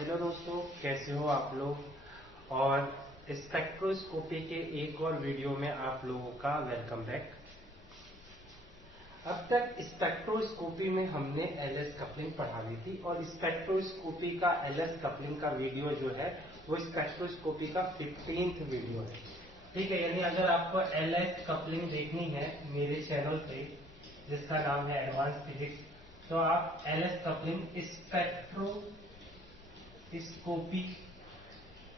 Hello दोस्तों, कैसे हो आप लोग। और स्पेक्ट्रोस्कोपी के एक और वीडियो में आप लोगों का वेलकम बैक। अब तक स्पेक्ट्रोस्कोपी में हमने एलएस कपलिंग पढ़ा ली थी और स्पेक्ट्रोस्कोपी का एलएस कपलिंग का वीडियो जो है वो स्पेक्ट्रोस्कोपी का 15th वीडियो है। ठीक है, यानी अगर आपको एलएस कपलिंग देखनी है मेरे चैनल पे जिसका नाम है एडवांस फिजिक्स, तो आप एलएस कपलिंग स्पेक्ट्रोस्कोपी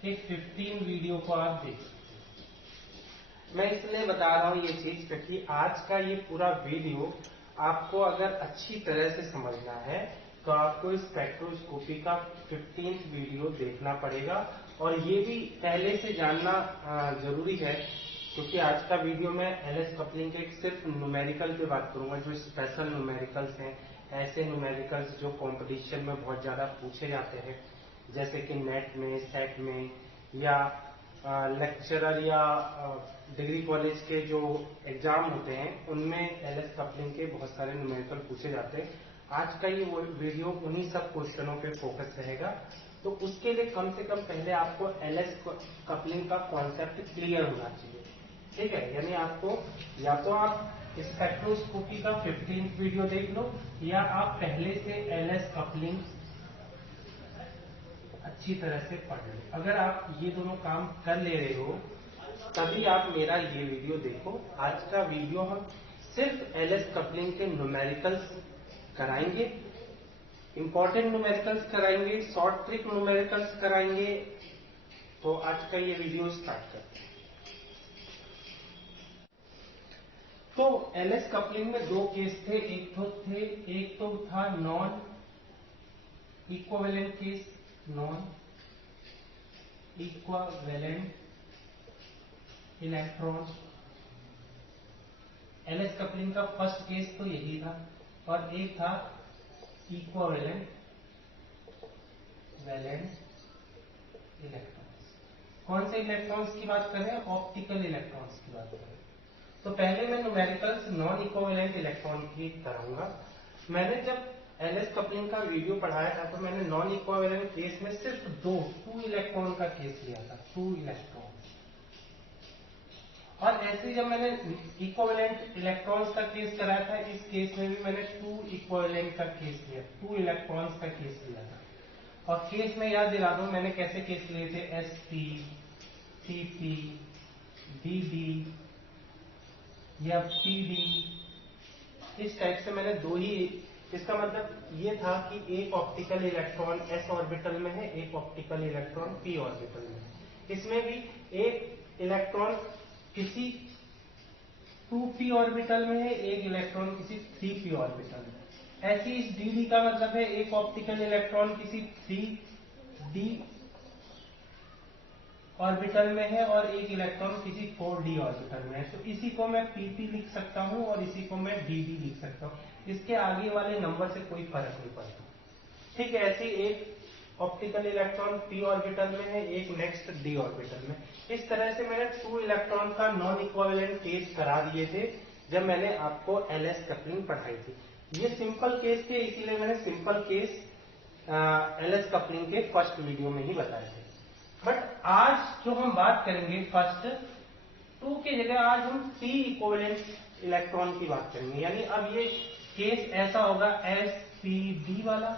के 15 वीडियो को आप देख सकते हैं। मैं इसलिए बता रहा हूँ ये चीज क्योंकि आज का ये पूरा वीडियो आपको अगर अच्छी तरह से समझना है तो आपको स्पेक्ट्रोस्कोपी का 15th वीडियो देखना पड़ेगा। और ये भी पहले से जानना जरूरी है क्योंकि आज का वीडियो में एलएस कपलिंग के सिर्फ न्यूमेरिकल पे बात करूंगा, जो स्पेशल न्यूमेरिकल्स हैं, ऐसे न्यूमेरिकल्स जो कंपटीशन में बहुत ज्यादा पूछे जाते हैं, जैसे कि नेट में, सेट में, या लेक्चरर या डिग्री कॉलेज के जो एग्जाम होते हैं उनमें एलएस कपलिंग के बहुत सारे न्यूमेरिकल पूछे जाते हैं। आज का ये वीडियो उन्हीं सब क्वेश्चनों पे फोकस रहेगा। तो उसके लिए कम से कम पहले आपको एलएस कपलिंग का कॉन्सेप्ट क्लियर होना चाहिए। ठीक है, यानी आपको या तो आप स्पेक्ट्रोस्कोपी का 15th वीडियो देख लो या आप पहले से एलएस कपलिंग अच्छी तरह से पढ़ लो। अगर आप ये दोनों काम कर ले रहे हो तभी आप मेरा ये वीडियो देखो। आज का वीडियो हम सिर्फ एलएस कपलिंग के न्यूमेरिकल्स कराएंगे, इंपॉर्टेंट न्यूमेरिकल्स कराएंगे, शॉर्ट ट्रिक न्यूमेरिकल्स कराएंगे। तो आज का ये वीडियो स्टार्ट करते हैं। तो एलएस कपलिंग में दो केस थे, एक तो था non equivalent case, non equivalent electron. LS coupling का फर्स्ट केस तो यही था। और एक था इक्विवेलेंट इलेक्ट्रॉन्स। कौन से इलेक्ट्रॉन्स की बात करें? ऑप्टिकल इलेक्ट्रॉन्स की बात करें। तो पहले मैं न्यूमेरिकल्स नॉन इक्विवेलेंट इलेक्ट्रॉन की कराऊंगा। मैंने जब एलएस कपलिंग का वीडियो पढ़ाया था तो मैंने नॉन इक्विवेलेंट केस में सिर्फ टू इलेक्ट्रॉन का केस लिया था, 2 इलेक्ट्रॉन। और ऐसे ही जब मैंने इक्विवेलेंट इलेक्ट्रॉन्स का केस कराया था, इस केस में भी मैंने 2 इक्विवेलेंट का केस लिया, 2 इलेक्ट्रॉन्स का केस लिया था। और केस में याद दिला दूं मैंने कैसे केस लिए थे, एसपी, सीपी, डीडी या पीडी, इस टाइप से मैंने दो ही। इसका मतलब ये था कि एक ऑप्टिकल इलेक्ट्रॉन एस ऑर्बिटल में है, एक ऑप्टिकल इलेक्ट्रॉन पी ऑर्बिटल में है। इसमें भी एक इलेक्ट्रॉन किसी 2p ऑर्बिटल में है, एक इलेक्ट्रॉन किसी 3p ऑर्बिटल में। ऐसी इस dd का मतलब है एक ऑप्टिकल इलेक्ट्रॉन किसी 3d ऑर्बिटल में है और एक इलेक्ट्रॉन किसी 4d ऑर्बिटल में है। तो इसी को मैं pp लिख सकता हूं और इसी को मैं dd लिख सकता हूं। इसके आगे वाले नंबर से कोई फर्क नहीं पड़ता। ठीक है, ऐसी एक ऑप्टिकल इलेक्ट्रॉन p ऑर्बिटल में है, एक नेक्स्ट d ऑर्बिटल में। इस तरह से मैंने 2 इलेक्ट्रॉन का नॉन इक्विवेलेंट केस करा दिए थे जब मैंने आपको एलएस कपलिंग पढ़ाई थी। ये सिंपल केस थे, इसीलिए मैंने सिंपल केस एलएस कपलिंग के फर्स्ट वीडियो में ही बताए थे। बट आज जो हम बात करेंगे फर्स्ट 2 की जगह आज हम p इक्विवेलेंट इलेक्ट्रॉन की बात करेंगे। यानी अब ये केस ऐसा होगा एसपीडी वाला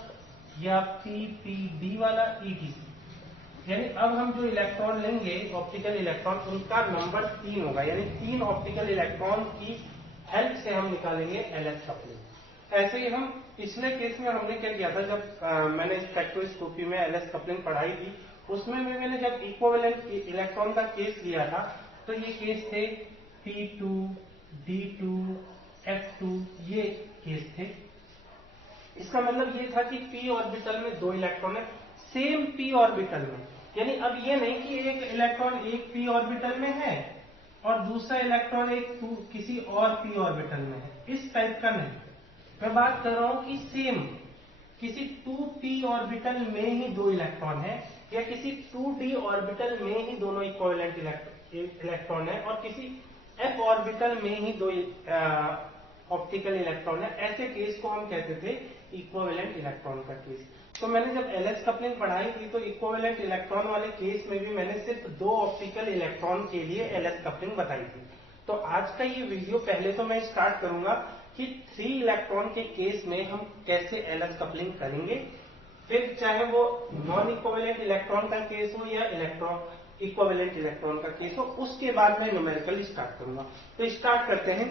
या पीपीडी वाला ईटीसी। यानी अब हम जो इलेक्ट्रॉन लेंगे ऑप्टिकल इलेक्ट्रॉन, उनका नंबर 3 होगा। यानी 3 ऑप्टिकल इलेक्ट्रॉन की हेल्प से हम निकालेंगे एलएस कपलिंग। ऐसे ही हम पिछले केस में हमने क्या किया था, जब मैंने स्पेक्ट्रोस्कोपी में एलएस कपलिंग पढ़ाई थी उसमें भी मैंने जब इक्विवेलेंट इलेक्ट्रॉन का केस लिया था तो ये केस थे P2, D2, F2, ये केस थे। इसका मतलब ये था कि p ऑर्बिटल में 2 इलेक्ट्रॉन है, सेम p ऑर्बिटल में। यानी अब ये नहीं कि एक इलेक्ट्रॉन एक p ऑर्बिटल में है और दूसरा इलेक्ट्रॉन एक किसी और p ऑर्बिटल में है, इस टाइप का नहीं। मैं बात कर रहा हूं कि सेम किसी 2p ऑर्बिटल में ही 2 इलेक्ट्रॉन है या किसी 2d ऑर्बिटल में ही दोनों इक्विवेलेंट इलेक्ट्रॉन है और किसी f ऑर्बिटल में ही 2 ऑप्टिकल इलेक्ट्रॉन है, ऐसे केस को हम कहते थे इक्विवेलेंट इलेक्ट्रॉन का केस। तो मैंने जब एलएस कपलिंग पढ़ाई थी तो इक्विवेलेंट इलेक्ट्रॉन वाले केस में भी मैंने सिर्फ 2 ऑप्टिकल इलेक्ट्रॉन के लिए एलएस कपलिंग बताई थी। तो आज का ये वीडियो पहले तो मैं स्टार्ट करूंगा कि 3 इलेक्ट्रॉन के केस में हम कैसे एलएस कपलिंग करेंगे, फिर चाहे वो नॉन इक्विवेलेंट इलेक्ट्रॉन का केस हो या इक्विवेलेंट इलेक्ट्रॉन का केस हो, उसके बाद मैं न्यूमेरिकल स्टार्ट करूंगा। तो स्टार्ट करते हैं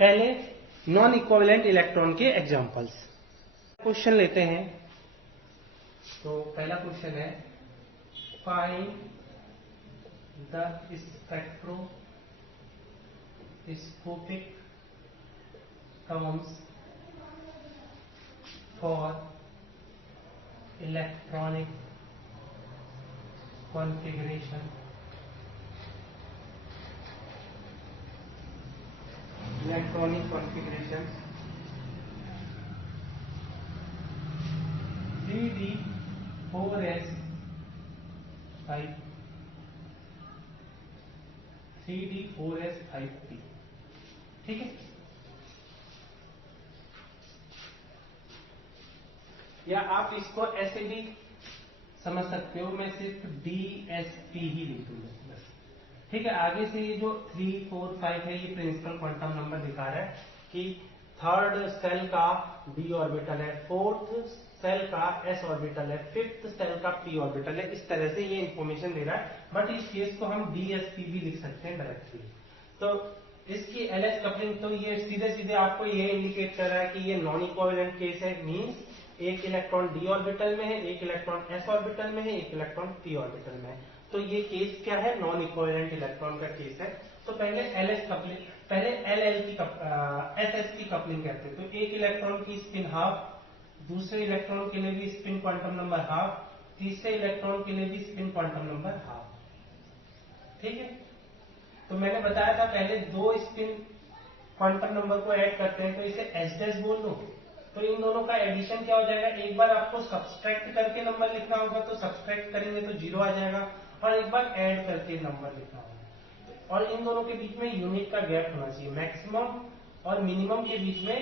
पहले नॉन इक्विवेलेंट इलेक्ट्रॉन के एग्जांपल्स। क्वेश्चन लेते हैं। तो पहला क्वेश्चन है, find the spectroscopic terms for electronic configuration electronic configuration 3d4s5 3d4s5p। ठीक है, या आप इसको ऐसे भी समझ सकते हो, मैं सिर्फ DSP ही लिख दूंगा बस। ठीक है, आगे से ये जो 3, 4, 5 है ये प्रिंसिपल क्वांटम नंबर दिखा रहा है कि थर्ड सेल का d ऑर्बिटल है, फोर्थ सेल का s ऑर्बिटल है, फिफ्थ सेल का p ऑर्बिटल है। इस तरह से ये इंफॉर्मेशन दे रहा है, बट इस केस को हम DSP भी लिख सकते हैं डायरेक्टली। तो इसकी एलएस कपलिंग, तो ये सीधे सीधे आपको ये इंडिकेट कर रहा है कि ये नॉन इक्विवेलेंट केस है। मींस एक इलेक्ट्रॉन d ऑर्बिटल में है, एक इलेक्ट्रॉन s ऑर्बिटल में है, एक इलेक्ट्रॉन p ऑर्बिटल में है। तो ये केस क्या है, नॉन इक्विवेलेंट इलेक्ट्रॉन का केस है। तो पहले एलएस कपलिंग, पहले एलएल की एसएस की कपलिंग कहते हैं। तो एक इलेक्ट्रॉन की स्पिन हाफ, दूसरे इलेक्ट्रॉन के लिए भी स्पिन क्वांटम नंबर हाफ, तीसरे इलेक्ट्रॉन के लिए भी स्पिन क्वांटम नंबर हाफ। ठीक है, तो मैंने बताया था पहले 2 स्पिन क्वांटम नंबर को ऐड करते हैं तो इसे एस डैश बोल दो। तो इन दोनों का एडिशन क्या हो जाएगा, एक बार आपको सब्सट्रैक्ट करके नंबर लिखना होगा तो सब्सट्रैक्ट करेंगे तो 0 आ जाएगा, और एक बार ऐड करके नंबर लिखना होगा। और इन दोनों के बीच में यूनिट का गैप होना चाहिए, मैक्सिमम और मिनिमम के बीच में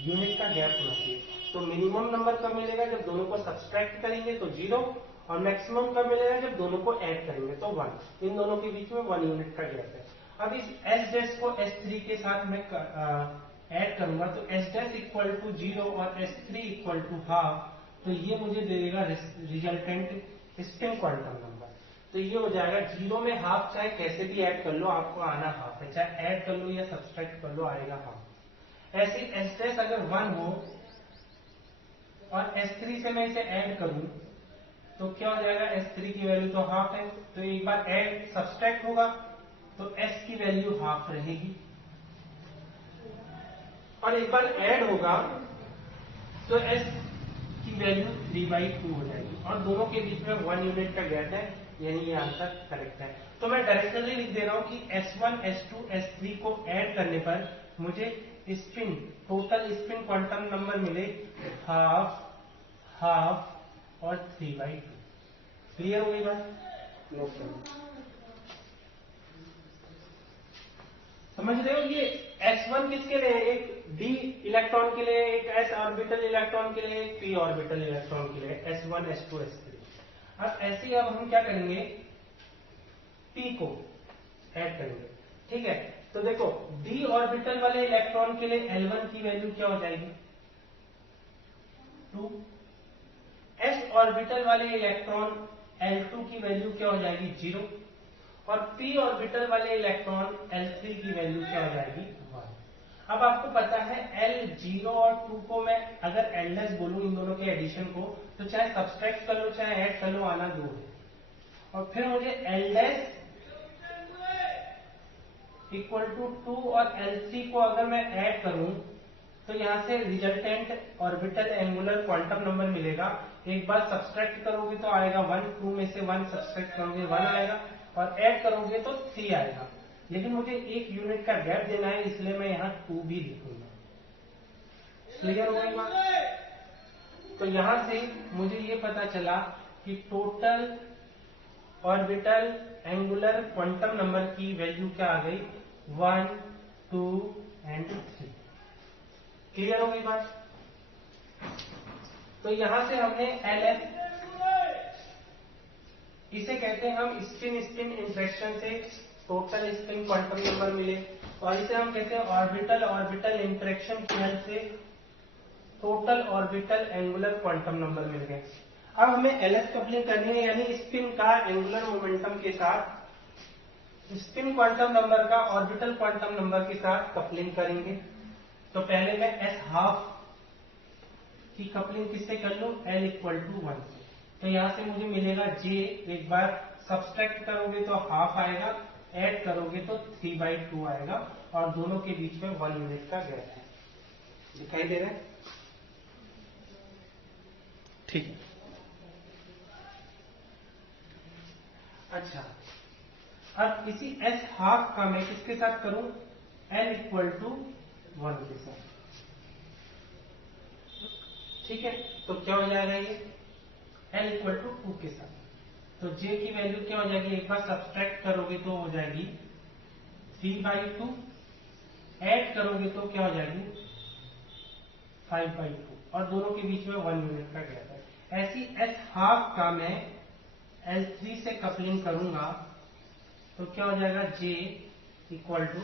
यूनिट का गैप होना चाहिए। तो मिनिमम नंबर कब मिलेगा, जब दोनों को सब्सट्रैक्ट करेंगे तो 0, और मैक्सिमम कब मिलेगा, जब दोनों को ऐड करेंगे तो 1। इन दोनों के बीच में 1 यूनिट का गैप है। अब इस एस डैश को S3 के साथ मैं ऐड करूंगा तो S डैश इक्वल टू 0 और S3 इक्वल टू हाफ। तो ये मुझे देगा रिजल्टेंट स्पिन क्वांटम नंबर। तो ये हो जाएगा 0 में हाफ, चाहे कैसे भी ऐड कर लो आपको आना हाफ है, चाहे ऐड कर लो या सब्सट्रैक्ट कर लो आएगा हाफ। ऐसे S डैश अगर 1 हो और S3 से मैं इसे ऐड करूं तो क्या हो जाएगा, S3 की वैल्यू तो हाफ है, तो एक बार ऐड सब्सट्रैक्ट होगा तो S की वैल्यू हाफ रहेगी, और एक बार ऐड होगा तो S की वैल्यू 3/2 हो जाएगी, और दोनों के बीच में 1 यूनिट का गैप है, यानी ये आंसर करेक्ट है। तो मैं डायरेक्टली लिख दे रहा हूं कि S1, S2, S3 को ऐड करने पर मुझे spin, total spin quantum number मिले हाफ, हाफ और 3/2। क्लियर हो गई बात? No problem. समझ रहे हो, ये S1 किसके लिए, एक d इलेक्ट्रॉन के लिए, एक s ऑर्बिटल इलेक्ट्रॉन के लिए, एक p ऑर्बिटल इलेक्ट्रॉन के लिए, S1, S2, S3। अब ऐसे ही अब हम क्या करेंगे, p को ऐड करेंगे। ठीक है, तो देखो d ऑर्बिटल वाले इलेक्ट्रॉन के लिए L1 की वैल्यू क्या हो जाएगी, 2। s ऑर्बिटल वाले इलेक्ट्रॉन L2 की वैल्यू क्या हो जाएगी, 0। और p ऑर्बिटल वाले इलेक्ट्रॉन L3 की वैल्यू क्या हो जाएगी, 1। अब आपको पता है L0 और 2 को मैं अगर L' बोलूं इन दोनों के एडिशन को, तो चाहे सब्सट्रैक्ट कर लो चाहे ऐड कर लो आना 2 है। और फिर मुझे L' इक्वल टू 2 और L3 को अगर मैं ऐड करूं तो यहां से resultant orbital angular quantum number मिलेगा। एक बार सब्सट्रैक्ट करोगे तो आएगा 1, 2 में से 1 सब्सट्रैक्ट करोगे 1 आएगा, और ऐड करोगे तो 3 आएगा। लेकिन मुझे 1 यूनिट का गैप देना है, इसलिए मैं यहाँ 2 भी लिखूंगा। क्लियर हो गई बात? तो यहां से मुझे ये पता चला कि total orbital angular quantum number की वैल्यू क्या आ गई, 1, 2, एंड 3। क्लियर हो गई बात? तो यहां से हमने LS, इसे कहते हैं हम स्पिन स्पिन इंटरेक्शन से टोटल स्पिन क्वांटम नंबर मिले, और इसे हम कहते हैं ऑर्बिटल ऑर्बिटल इंटरेक्शन की हेल्प से total orbital angular quantum number मिल गए। अब हमें LS कपलिंग करनी है, यानी स्पिन का एंगुलर मोमेंटम के साथ स्पिन क्वांटम नंबर का ऑर्बिटल क्वांटम नंबर के साथ कपलिंग करेंगे। तो पहले मैं S हाफ की कपलिंग किससे कर लूं? L इक्वल टू 1 से। तो यहां से मुझे मिलेगा J, एक बार सब्सट्रैक्ट करोगे तो हाफ आएगा, ऐड करोगे तो 3/2 आएगा, और दोनों के बीच में 1 यूनिट का गैप है। दिखाई दे रहा है? ठीक है। अच्छा, अब इसी S हाफ का मैं किसके साथ करूं? L इक्वल टू 1 के साथ। ठीक है, तो क्या हो जाएगा ये? L इक्वल टू 2 के साथ। तो J की वैल्यू क्या हो जाएगी? एक बार सब्सट्रैक्ट करोगे तो हो जाएगी 3/2, ऐड करोगे तो क्या हो जाएगी? 5/2, और दोनों के बीच में 1 यूनिट का गैप है। ऐसी S हाफ का मैं L3 से कपलिंग करूंगा तो क्या हो जाएगा? J इक्वल टू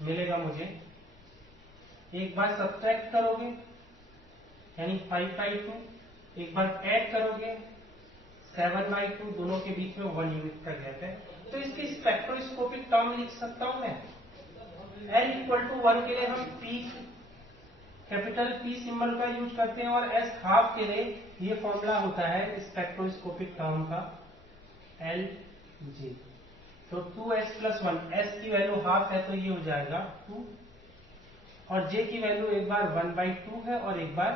मिलेगा मुझे, एक बार सब्ट्रैक्ट करोगे यानी 5/2, एक बार ऐड करोगे 7/2, दोनों के बीच में 1 यूनिट का गैप है। तो इसकी स्पेक्ट्रोस्कोपिक टर्म लिख सकता हूं मैं। L इक्वल टू 1 के लिए हम P, कैपिटल P सिंबल का यूज करते हैं, और S हाफ के लिए ये फॉर्मूला होता है स्पेक्ट्रोस्कोपिक टर्म का, LG। तो 2S + 1, S की वैल्यू हाफ है तो ये हो जाएगा 2, और J की वैल्यू एक बार 1/2 है और एक बार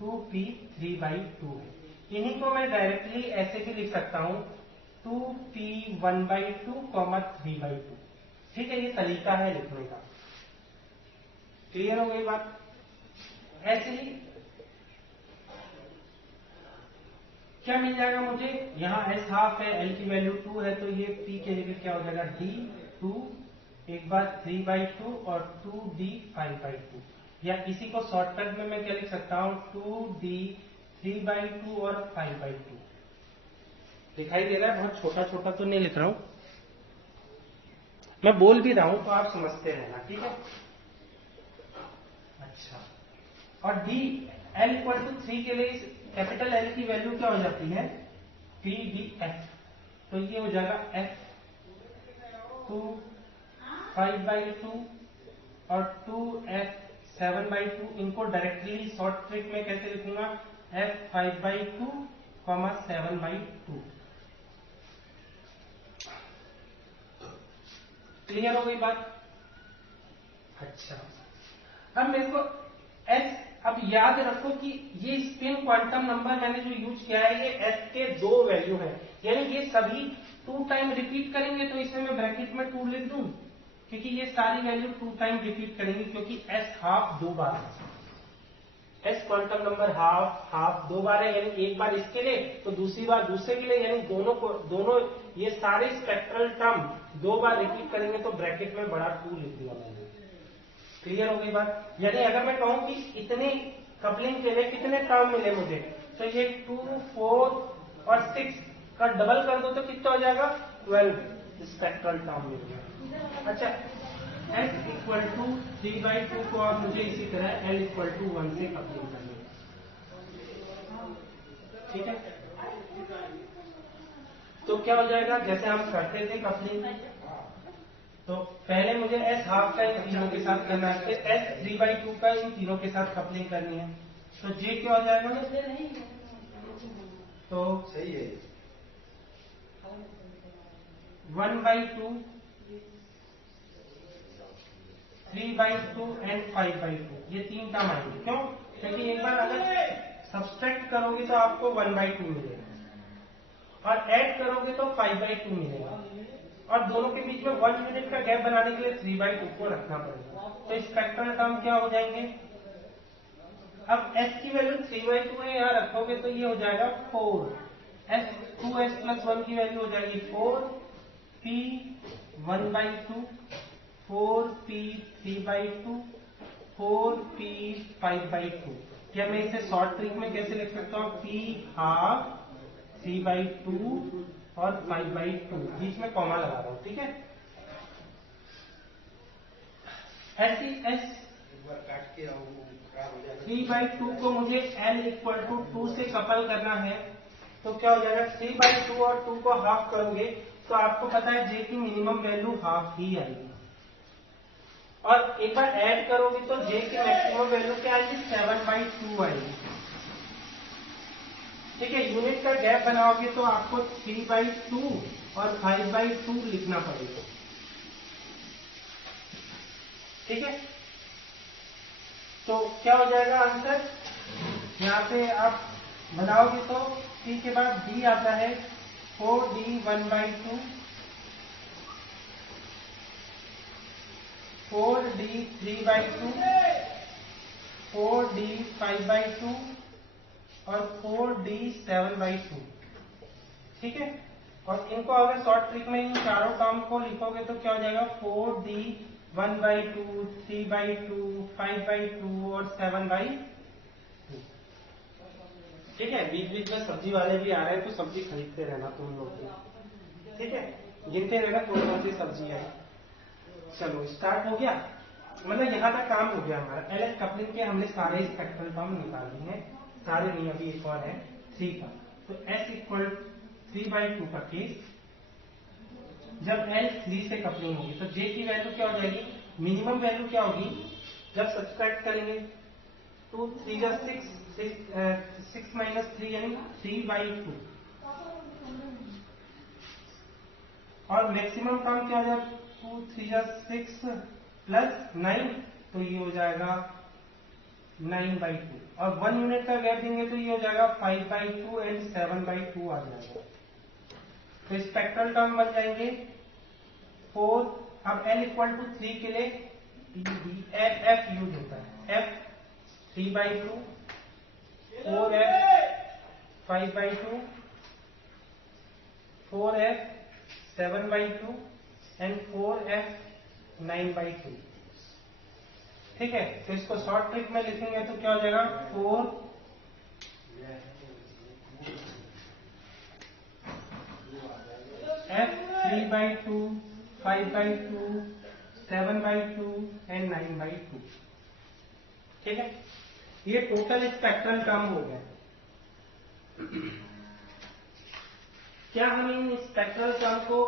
2P 3/2 है। इन्हीं को मैं डायरेक्टली ऐसे भी लिख सकता हूं 2P 1/2, 3/2। ठीक है, ये तरीका है लिखने का। क्लियर हो गई बात? ऐसे ही क्या मिल जाएगा मुझे? यहाँ S हाफ है, L की वैल्यू 2 है, तो ये P के जगह क्या हो जाएगा? D 2, एक बार 3/2 और 2D 5/2। या इसी को शॉर्टकट में मैं क्या लिख सकता हूँ? 2D 3/2 और 5/2। दिखाई दे रहा है? बहुत छोटा छोटा तो नहीं लिख रहा हूं, मैं बोल भी रहा हूं तो आप समझते रहना। ठीक है? अच्छा, और D L इक्वल टू 3 के लिए कैपिटल L की वैल्यू क्या हो जाती है? 3DF। तो ये हो जाएगा F 2 5/2 और 2F 7/2। इनको डायरेक्टली शॉर्ट ट्रिक में कैसे लिखूंगा? F 5/2, 7/2। क्लियर हो गई बात? अच्छा, अब मेरे को S, अब याद रखो कि ये स्पिन क्वांटम नंबर मैंने जो यूज किया है ये S के 2 वैल्यू है, यानी ये सभी 2 टाइम रिपीट करेंगे, तो इसमें मैं ब्रैकेट में 2 लिख दूं, क्योंकि ये सारी वैल्यू 2 टाइम रिपीट करेंगे, क्योंकि S हाफ 2 बार है। S क्वांटम नंबर हाफ 2 बार है, यानी एक बार इसके लिए तो दूसरी बार दूसरे के लिए, यानी दोनों ये सारे स्पेक्ट्रल टर्म 2 बार रिपीट करेंगे, तो ब्रैकेट में बड़ा 2 लिख दिया मैंने। क्लियर हो गई बात? यानी अगर मैं कहूं कि इतनी कपलिंग के लिए कितने टर्म मिले मुझे, तो ये 2, 4 और 6 का डबल कर दो तो कितना हो जाएगा? 12 स्पेक्ट्रल टर्म मिल गया। अच्छा, S इक्वल टू 3/2 को आप मुझे इसी तरह L इक्वल टू 1 से कपलिंग करनी है। ठीक है, तो क्या हो जाएगा? जैसे हम करते थे कपलिंग, तो पहले मुझे S हाफ का इन तीनों के साथ करना है, फिर S 3/2 का इन तीनों के साथ कपलिंग करनी है। तो J क्या हो जाएगा? तो सही है 1/2, 3/2 एंड 5/2, ये 3 टर्म आएंगे। क्यों? क्योंकि एक बार अगर सब्सट्रैक्ट करोगे तो आपको 1/2 मिलेगा, और ऐड करोगे तो 5/2 मिलेगा, और दोनों के बीच में 1 यूनिट का गैप बनाने के लिए 3/2 को रखना पड़ेगा। तो स्पेक्ट्रल टर्म क्या हो जाएंगे? अब S की वैल्यू 3/2 है, यहाँ रखोगे तो ये हो जाएगा 4। 2S + 1 की वैल्यू हो जाएगी 4, P 1/2, 4p 3/2, 4p 5/2। क्या मैं इसे शॉर्ट ट्रिक में कैसे लिख सकता हूँ? p हाफ 3/2 और 5/2, बीच में कॉमा लगा रहा हूँ, ठीक है। ऐसी एस 3/2 को मुझे l इक्वल टू 2 से कपल करना है, तो क्या हो जाएगा? 3/2 और 2 को हाफ करोगे तो आपको पता है j की मिनिमम वैल्यू हाफ ही आएगी, और एक बार ऐड करोगे तो j की मैक्सिमम वैल्यू क्या आएगी? 7/2 आएगी, ठीक है। यूनिट का गैप बनाओगे तो आपको 3/2 और 5/2 लिखना पड़ेगा, ठीक है। तो क्या हो जाएगा आंसर? यहाँ पे आप बनाओगे तो c के बाद d आता है 4d 1/2, 4d 3/2, 4d 5/2 और 4d 7/2, ठीक है। और इनको अगर शॉर्ट ट्रिक में इन चारों टर्म को लिखोगे तो क्या हो जाएगा? 4d 1/2, 3/2, 5/2 और 7/2, ठीक है। बीच बीच में सब्जी वाले भी आ रहे हैं तो सब्जी खरीदते रहना तुम लोग, ठीक है। गिनते रहना कौन कौन सी सब्जी आई। चलो स्टार्ट हो गया, मतलब यहाँ तक काम हो गया हमारा। एल कपलिंग के हमने सारे स्पेक्ट्रल टर्म निकाल दिए हैं, सारे नहीं, अभी एक और है 3 का। तो S इक्वल 3/2 का केस, जब L 3 से कपलिंग होगी तो J की वैल्यू क्या हो जाएगी? मिनिमम वैल्यू क्या होगी? जब सब्सट्रैक्ट करेंगे 2 3 जा 6 माइनस 3 यानी 3/2, और मैक्सिमम टर्म क्या हो जाएगा? 2 3 जा 6 प्लस 9, तो ये हो जाएगा 9/2, और 1 यूनिट का गैप देंगे तो ये हो जाएगा 5/2 एंड 7/2 आ जाएगा। तो स्पेक्ट्रल टर्म बन जाएंगे 4। अब L इक्वल टू 3 के लिए F यूज होता है, F 3/2, 4F 5/2, 4F 7/2 and 4F 9/2, ठीक है। तो इसको शॉर्ट ट्रिक में लिखेंगे तो क्या हो जाएगा? 4 F 3/2, 5/2, 7/2 एंड 9/2, ठीक है। ये टोटल स्पेक्ट्रल टर्म हो गए। क्या हम इन स्पेक्ट्रल टर्म को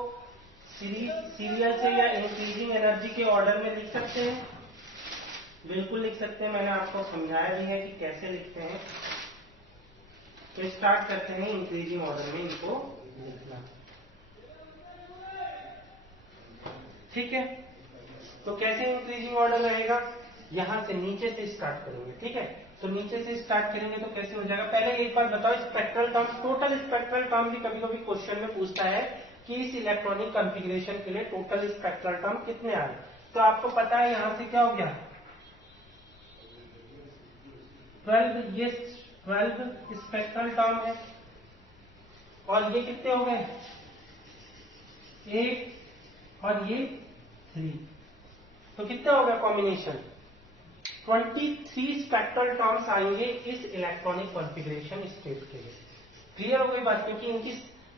सीरियल से या इंक्रीजिंग एनर्जी के ऑर्डर में लिख सकते हैं? बिल्कुल लिख सकते हैं, मैंने आपको समझाया भी है कि कैसे लिखते हैं। तो स्टार्ट करते हैं इंक्रीजिंग ऑर्डर में इनको लिखना, ठीक है। तो कैसे इंक्रीजिंग ऑर्डर रहेगा? यहां से नीचे से स्टार्ट करेंगे, ठीक है। तो नीचे से स्टार्ट करेंगे तो कैसे हो जाएगा? पहले एक बार बताओ, spectral term, total spectral term भी कभी कभी क्वेश्चन में पूछता है कि इस इलेक्ट्रॉनिक कॉन्फ़िगरेशन के लिए टोटल स्पेक्ट्रल टर्म कितने आए। तो आपको पता है यहां से क्या हो गया? 12, ये 12 स्पेक्ट्रल टर्म है, और ये कितने हो गए? 8 और ये 3, तो कितना हो गया कॉम्बिनेशन? 23 स्पेक्ट्रल टर्म्स आएंगे इस इलेक्ट्रॉनिक कॉन्फ़िगरेशन स्टेट के लिए। क्लियर हो गई बात? क्योंकि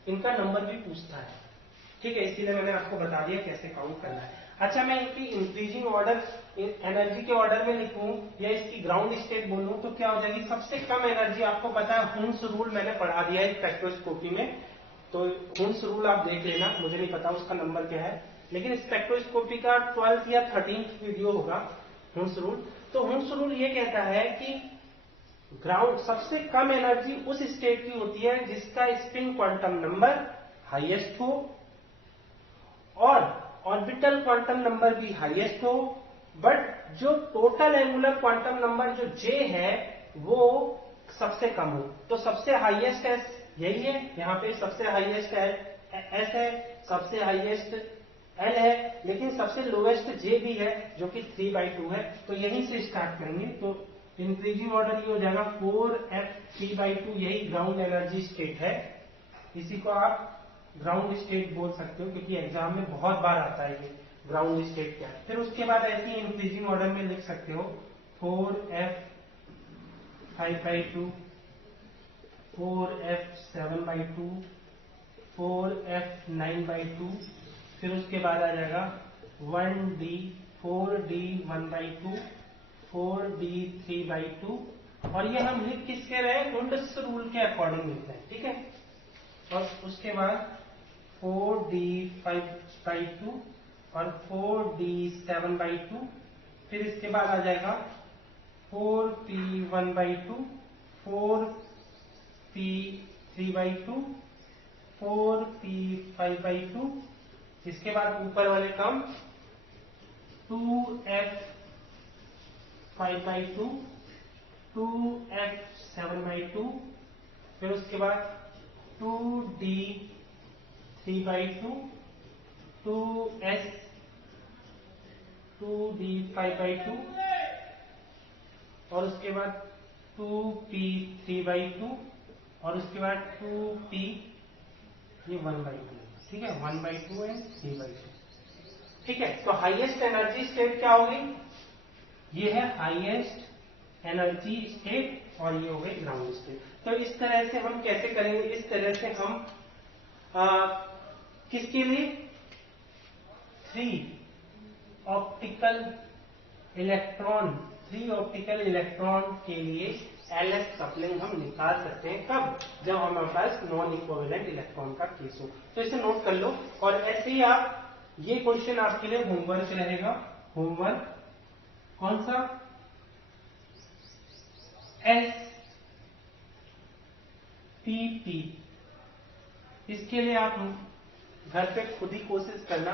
इनका नंबर भी पूछता है, ठीक है। इसीलिए मैंने आपको बता दिया कैसे काउंट करना है। अच्छा, मैं इनकी इंक्रीजिंग ऑर्डर एनर्जी के ऑर्डर में लिखूं या इसकी ग्राउंड स्टेट बोलूं तो क्या हो जाएगी? सबसे कम एनर्जी, आपको पता है हुन्स रूल मैंने पढ़ा दिया है स्पेक्ट्रोस्कोपी में, तो हुन्स रूल आप देख लेना, मुझे नहीं पता उसका नंबर क्या है, लेकिन स्पेक्ट्रोस्कोपी का 12th या 13th वीडियो होगा हुन्स रूल। तो हुन्स रूल ये कहता है कि ग्राउंड सबसे कम एनर्जी उस स्टेट की होती है जिसका स्पिन क्वांटम नंबर हाईएस्ट हो और ऑर्बिटल क्वांटम नंबर भी हाईएस्ट हो, बट जो टोटल एंगुलर क्वांटम नंबर जो J है वो सबसे कम हो। तो सबसे हाईएस्ट एस यही है, यहाँ पे सबसे हाईएस्ट एस है, सबसे हाईएस्ट एल है, लेकिन सबसे लोएस्ट J भी है जो कि 3/2 है। तो यहीं से स्टार्ट करेंगे, तो इंक्रीजिंग ऑर्डर ये हो जाएगा 4F 3/2, यही ग्राउंड एनर्जी स्टेट है। इसी को आप ग्राउंड स्टेट बोल सकते हो क्योंकि एग्जाम में बहुत बार आता है ये ग्राउंड स्टेट क्या है। फिर उसके बाद ऐसे ही इंक्रीजिंग ऑर्डर में लिख सकते हो 4f5/2, 4f7/2, 4f9/2, फिर उसके बाद आ जाएगा 1d, 4d1/2, 4d3/2, और ये हम लिख किसके रहे हैं, कुंडस रूल के अकॉर्डिंग लिख रहे हैं, ठीक है। और उसके बाद 4d5/2 और 4d7/2, फिर इसके बाद आ जाएगा 4p1/2, 4p3/2, 4p5/2, इसके बाद ऊपर वाले टर्म 2f5/2, 2f7/2, फिर उसके बाद 2d3/2, 2d5/2, और उसके बाद 2p3/2, और उसके बाद 2p, ये 1/2, ठीक है, 1/2 एंड 3/2, ठीक है। तो हाईएस्ट एनर्जी स्टेट क्या होगी, ये है हाईएस्ट एनर्जी स्टेट, और ये हो गई ग्राउंड स्टेट। तो इस तरह से हम कैसे करेंगे, इस तरह से हम किसके लिए 3 ऑप्टिकल इलेक्ट्रॉन के लिए एलएस कपलिंग हम निकाल सकते हैं। कब, जब हमारे पास नॉन इक्विवेलेंट इलेक्ट्रॉन का केस हो। तो इसे नोट कर लो, और ऐसे ही आप, ये क्वेश्चन आपके लिए होमवर्क रहेगा। होमवर्क कौन सा, एसपीपी, इसके लिए आप घर पे खुद ही कोशिश करना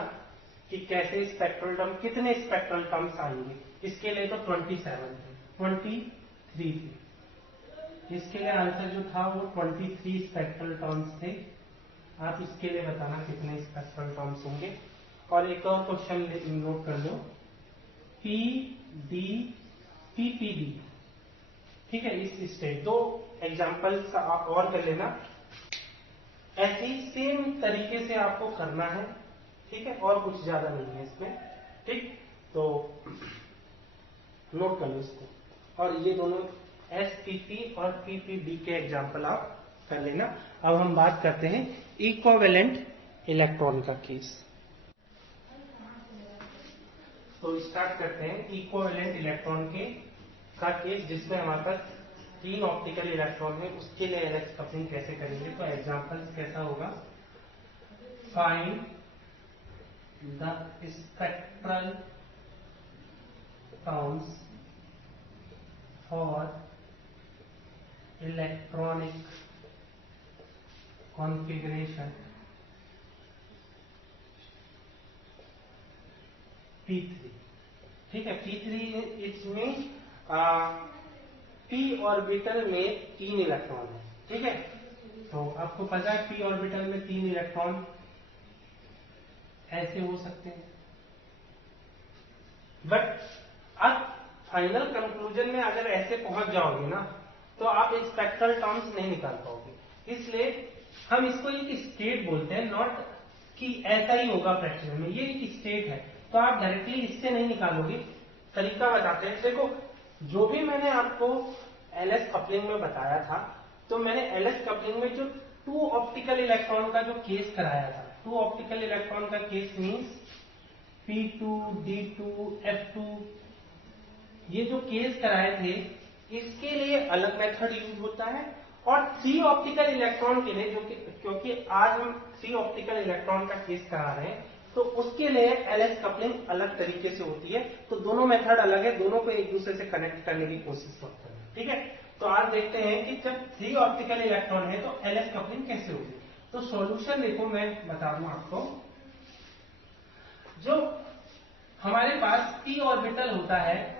कि कैसे स्पेक्ट्रल टर्म, कितने स्पेक्ट्रल टर्म्स आएंगे। इसके लिए तो 23 थे, इसके लिए आंसर जो था वो 23 स्पेक्ट्रल टर्म्स थे। आप इसके लिए बताना कितने स्पेक्ट्रल टर्म्स होंगे। और एक और क्वेश्चन नोट कर लो, पीपीडी, ठीक है, इस स्टेज 2 एग्जाम्पल्स आप और कर लेना। ऐसे ही सेम तरीके से आपको करना है, ठीक है, और कुछ ज्यादा नहीं है इसमें, ठीक। तो नोट कर लो इसको, और ये दोनों एसपीपी और पीपीडी के एग्जाम्पल आप कर लेना। अब हम बात करते हैं इक्विवेलेंट इलेक्ट्रॉन का केस। तो स्टार्ट करते हैं इक्विवेलेंट इलेक्ट्रॉन का केस, जिसमें हमारे पास 3 ऑप्टिकल इलेक्ट्रॉन है, उसके लिए एलएस कपलिंग कैसे करेंगे। तो एग्जाम्पल कैसा होगा, find the spectral terms for electronic configuration P3, ठीक है। P3 इसमें p ऑर्बिटल में 3 इलेक्ट्रॉन है, ठीक है। तो आपको पता है p ऑर्बिटल में 3 इलेक्ट्रॉन ऐसे हो सकते हैं, बट अब फाइनल कंक्लूजन में अगर ऐसे पहुंच जाओगे ना, तो आप स्पेक्ट्रल टर्म्स नहीं निकाल पाओगे। इसलिए हम इसको एक स्टेट बोलते हैं, नॉट कि ऐसा ही होगा प्रैक्टिकल में, ये एक स्टेट है। तो आप डायरेक्टली इससे नहीं निकालोगे। तरीका बताते हैं, देखो जो भी मैंने आपको एलएस कपलिंग में बताया था, तो मैंने एलएस कपलिंग में जो 2 ऑप्टिकल इलेक्ट्रॉन का जो केस कराया था, 2 ऑप्टिकल इलेक्ट्रॉन का case means P2, D2, F2, ये जो केस कराए थे, इसके लिए अलग मेथड यूज होता है। और 3 ऑप्टिकल इलेक्ट्रॉन के लिए, जो कि क्योंकि आज हम 3 ऑप्टिकल इलेक्ट्रॉन का केस करा रहे हैं, तो उसके लिए एलएस कपलिंग अलग तरीके से होती है। तो दोनों मेथड अलग है, दोनों को एक दूसरे से कनेक्ट करने की कोशिश करते हैं, ठीक है। तो आज देखते हैं कि जब 3 ऑप्टिकल इलेक्ट्रॉन है तो एलएस कपलिंग कैसे होगी। तो सॉल्यूशन देखो, मैं बता दूं आपको। जो हमारे पास p ऑर्बिटल होता है,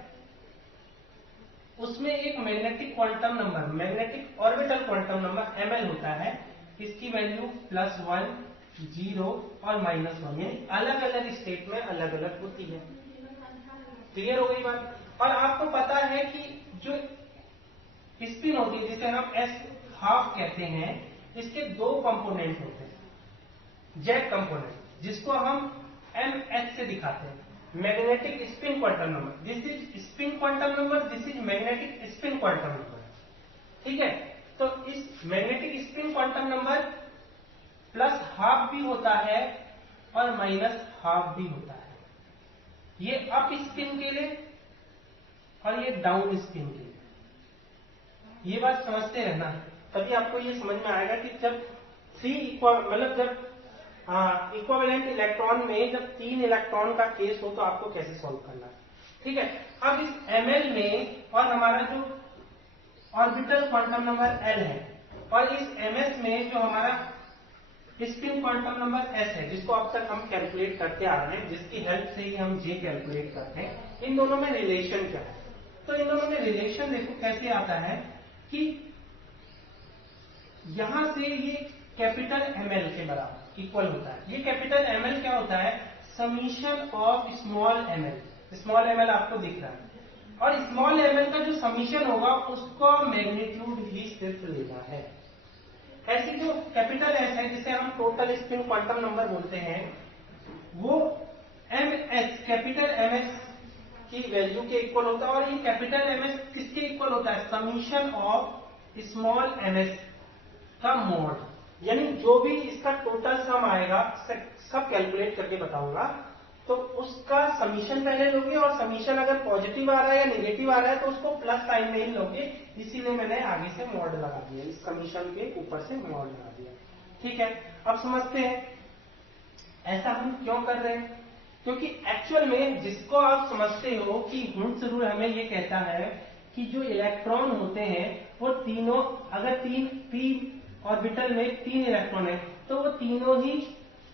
उसमें एक magnetic quantum number, magnetic orbital quantum number ml होता है। इसकी वैल्यू +1, 0 और -1, यानी अलग अलग स्टेट में अलग अलग होती है। क्लियर हो गई बात। और आपको पता है कि जो स्पिन होती है, जिसे हम s½ कहते हैं, इसके 2 कंपोनेंट होते हैं। जेड कंपोनेंट, जिसको हम mh से दिखाते हैं, magnetic spin quantum number. This is spin quantum number, this is magnetic spin quantum number. ठीक है, तो इस magnetic spin quantum number plus half भी होता है और माइनस हाफ भी होता है। ये अप स्पिन के लिए और ये डाउन स्पिन के लिए। ये बात समझते रहना, तभी आपको ये समझ में आएगा कि जब मतलब जब इक्विवेलेंट इलेक्ट्रॉन में जब 3 इलेक्ट्रॉन का केस हो तो आपको कैसे सॉल्व करना है। ठीक है, अब इस ml में और हमारा जो ऑर्बिटल क्वांटम नंबर l है और इस ms में जो हमारा स्पिन क्वांटम नंबर s है, जिसको अब तक हम कैलकुलेट करते आ रहे हैं, जिसकी हेल्प से ही हम j कैलकुलेट करते हैं, इन दोनों में रिलेशन क्या है। तो इन दोनों में रिलेशन देखो कैसे आता है कि यहां से ये कैपिटल ml के बराबर इक्वल होता है। ये कैपिटल ml क्या होता है, summation of small ml। Small ml आपको दिख रहा है और स्मॉल ml का जो समीशन होगा उसका मैग्नीट्यूड ही सिर्फ लेना है। ऐसी जो कैपिटल S है जिसे हम टोटल स्पिन क्वांटम नंबर बोलते हैं, वो ms कैपिटल ms की वैल्यू के इक्वल होता है। और ये कैपिटल ms किसके इक्वल होता है, समीशन ऑफ स्मॉल ms का मॉड। यानी जो भी इसका टोटल सम आएगा, सब कैलकुलेट करके बताऊंगा, तो उसका समीशन पहले लोगे और समीशन अगर पॉजिटिव आ रहा है या नेगेटिव आ रहा है तो उसको प्लस साइन में ही लोगे। इसीलिए मैंने आगे से मॉड लगा दिया, इस समीशन के ऊपर से मॉड लगा दिया। ठीक है, अब समझते हैं ऐसा हम क्यों कर रहे हैं। क्योंकि एक्चुअल में जिसको आप समझते हो कि हुंस रूल हमें ये कहता है कि जो इलेक्ट्रॉन होते हैं वो तीनों, अगर p ऑर्बिटल में 3 इलेक्ट्रॉन है तो वो तीनों ही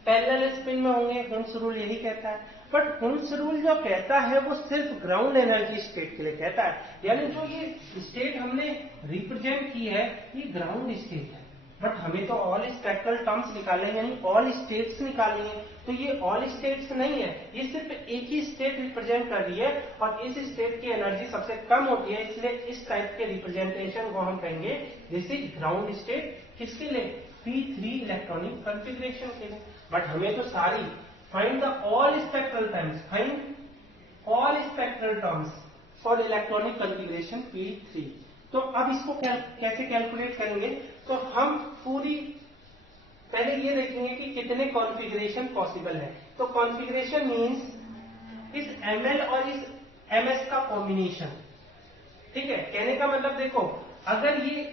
पैरेलल स्पिन में होंगे। हुंस रूल यही कहता है। बट हुंस रूल जो कहता है वो सिर्फ ग्राउंड एनर्जी स्टेट के लिए कहता है। यानी जो ये स्टेट हमने रिप्रेजेंट की है ये ग्राउंड स्टेट है, बट हमें तो ऑल स्पेक्ट्रल टर्म्स निकाले, यानी ऑल स्टेट्स निकाली है। तो ये ऑल स्टेट्स नहीं है, ये सिर्फ एक ही स्टेट रिप्रेजेंट कर रही है और इस स्टेट की एनर्जी सबसे कम होती है। इसलिए इस टाइप के रिप्रेजेंटेशन को हम कहेंगे दिस इज ग्राउंड स्टेट। किसके लिए, p3 इलेक्ट्रॉनिक कॉन्फ़िगरेशन के लिए। बट हमें तो सारी find the all spectral terms, find all spectral terms for electronic configuration p3। तो अब इसको कैसे कैलकुलेट करेंगे, तो हम पूरी पहले ये देखेंगे कि कितने कॉन्फ़िगरेशन पॉसिबल है। तो कॉन्फ़िगरेशन मींस इस ml और इस ms का कॉम्बिनेशन। ठीक है, कहने का मतलब देखो, अगर ये